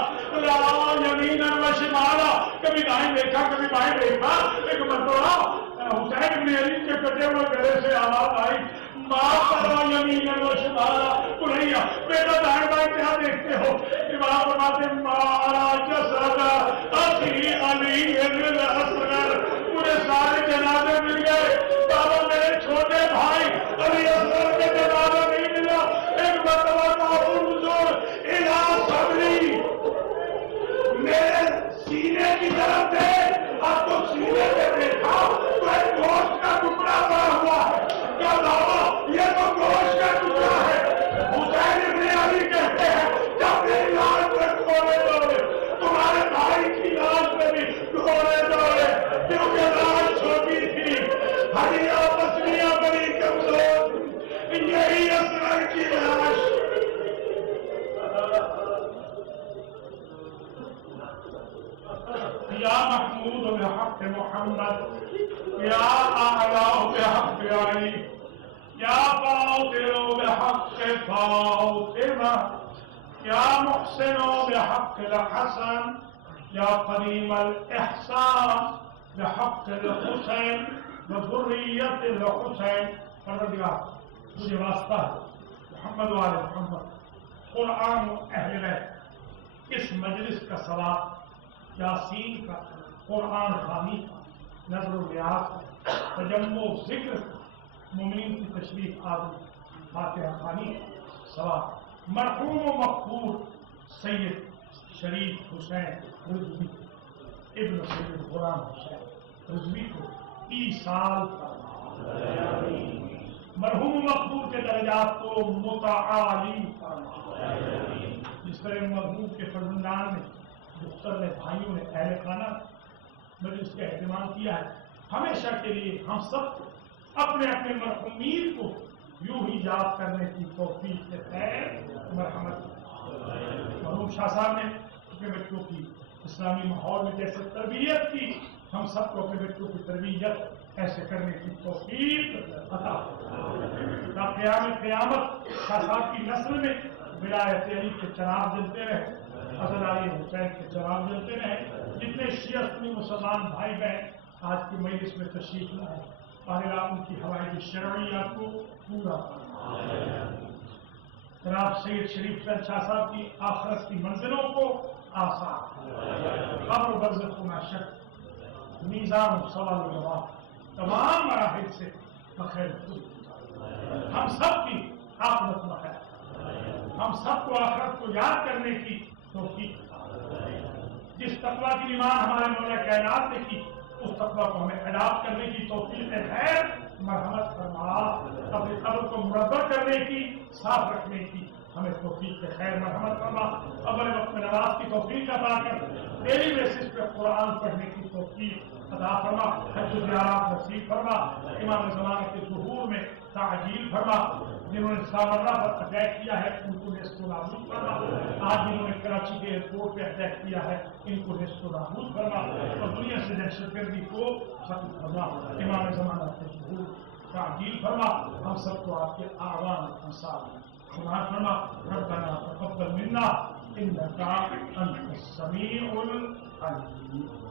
یمیناً و شمالا، کبھی دائیں دیکھا کبھی بائیں دیکھا، ایک مرتبہ حسین بن علی کے کٹے ہوئے گلے سے آواز آئی، ماں کرو یمیناً و شمالا. بھیا بیٹا دائیں بائیں کیا دیکھتے ہو؟ امام فرماتے مارا جسد اخی علی الاصغر، پورے سارے جنازے مل گئے. بابا میرے چھوٹے بھائی علی اصغر کے جنازہ نہیں ملا. ایک مرتبہ معصوم حضور الا صدری، میرے سینے کی طرف سے، اب تو سینے پہ دیکھا تو ایک گوشت کا ٹکڑا پڑا ہوا ہے. کیا بابا یہ تو گوشت کا ٹکڑا ہے. حسین ابن علی کہتے ہیں جب میری لاش میں گھوڑے دوڑے، تمہارے بھائی کی لاش میں بھی گھوڑے دوڑے، کیونکہ لاش چھوٹی تھی، ہڈیاں پسلیاں بڑی کمزور تھی. یہی اصغر کی لاش. یا محمود بحق محمد، یا اعلی بحق علی، یا فاطر بحق فاطمہ، یا محسن بحق الحسن، یا قدیم الاحسان بحق الحسین وذریت الحسین. پروردگار مجھے واسطہ ہے محمد و آل محمد، قرآن و اہل بیت، اس مجلس کا ثواب، یاسین کا، قرآن خوانی کا، نظر و ریاض کا، تجمع و ذکر کا، مومنین کی تشریف آوری، فاتحہ خوانی کا ثواب مرحوم و مغفور سید شریف حسین رضوی ابن سید غلام حسین رضوی کو 30 سال فرما. مرحوم و مغفور کے درجات کو متعالی فرما. جس طرح مرحوم کے فرزندان نے، دختر نے، بھائیوں نے، اہل خانہ میں نے اس کا اہتمام کیا ہے، ہمیشہ کے لیے ہم سب کو اپنے اپنے مرحومین کو یوں ہی یاد کرنے کی توفیق سے خیر مرحمت. مرحوم شاہ صاحب نے اپنے بچوں کی اسلامی ماحول میں جیسے تربیت کی، ہم سب کو اپنے بچوں کی تربیت ایسے کرنے کی توفیق عطا تاکہ قیامت شاہ صاحب کی نسل میں ولایت علی کے چراغ جلتے رہے، حضرت علی حسین کے چراغ جلتے رہے. جتنے شیعہ سنی مسلمان بھائی بہن آج کی مجلس میں تشریف لائے، اللہ ان کی حوائج شرعیہ کو پورا کرنا. جناب سید شریف شاہ صاحب کی آخرت کی منزلوں کو آسان، قبر و برزخ و معشر، میزان و سوال و جواب، تمام مراحل سے بخیر. ہم سب کی آخرت بخیر، ہم سب کو آخرت کو یاد کرنے کی توفیق. جس تقویٰ کی ایمان ہمارے مولا کائنات نے کی، اس تقویٰ کو ہمیں اڈاپٹ کرنے کی توفیق خیر مرحمت فرما. اپنے قبر کو مربع کرنے کی، صاف رکھنے کی ہمیں توفیق خیر مرحمت فرما. اول وقت میں نماز کی توفیق عطا کر، ڈیلی بیسس پہ قرآن پڑھنے کی توفیق عطا فرما. حج و زیارات نصیب فرما. امام زمانہ کے ظہور میں تعجیل فرما. جنہوں نے سامرہ پر اٹیک کیا ہے ان کو نصف و نابود فرما. آج جنہوں نے کراچی کے ایئرپورٹ پہ اٹیک کیا ہے ان کو نصف و نابود فرما اور دنیا سے دہشت گردی کو ختم فرما. امام زمانہ کے ظہور تعجیل فرما. ہم سب کو آپ کے اعوان انصار شمار فرما. ربنا تقبل منا انك انت السميع العليم.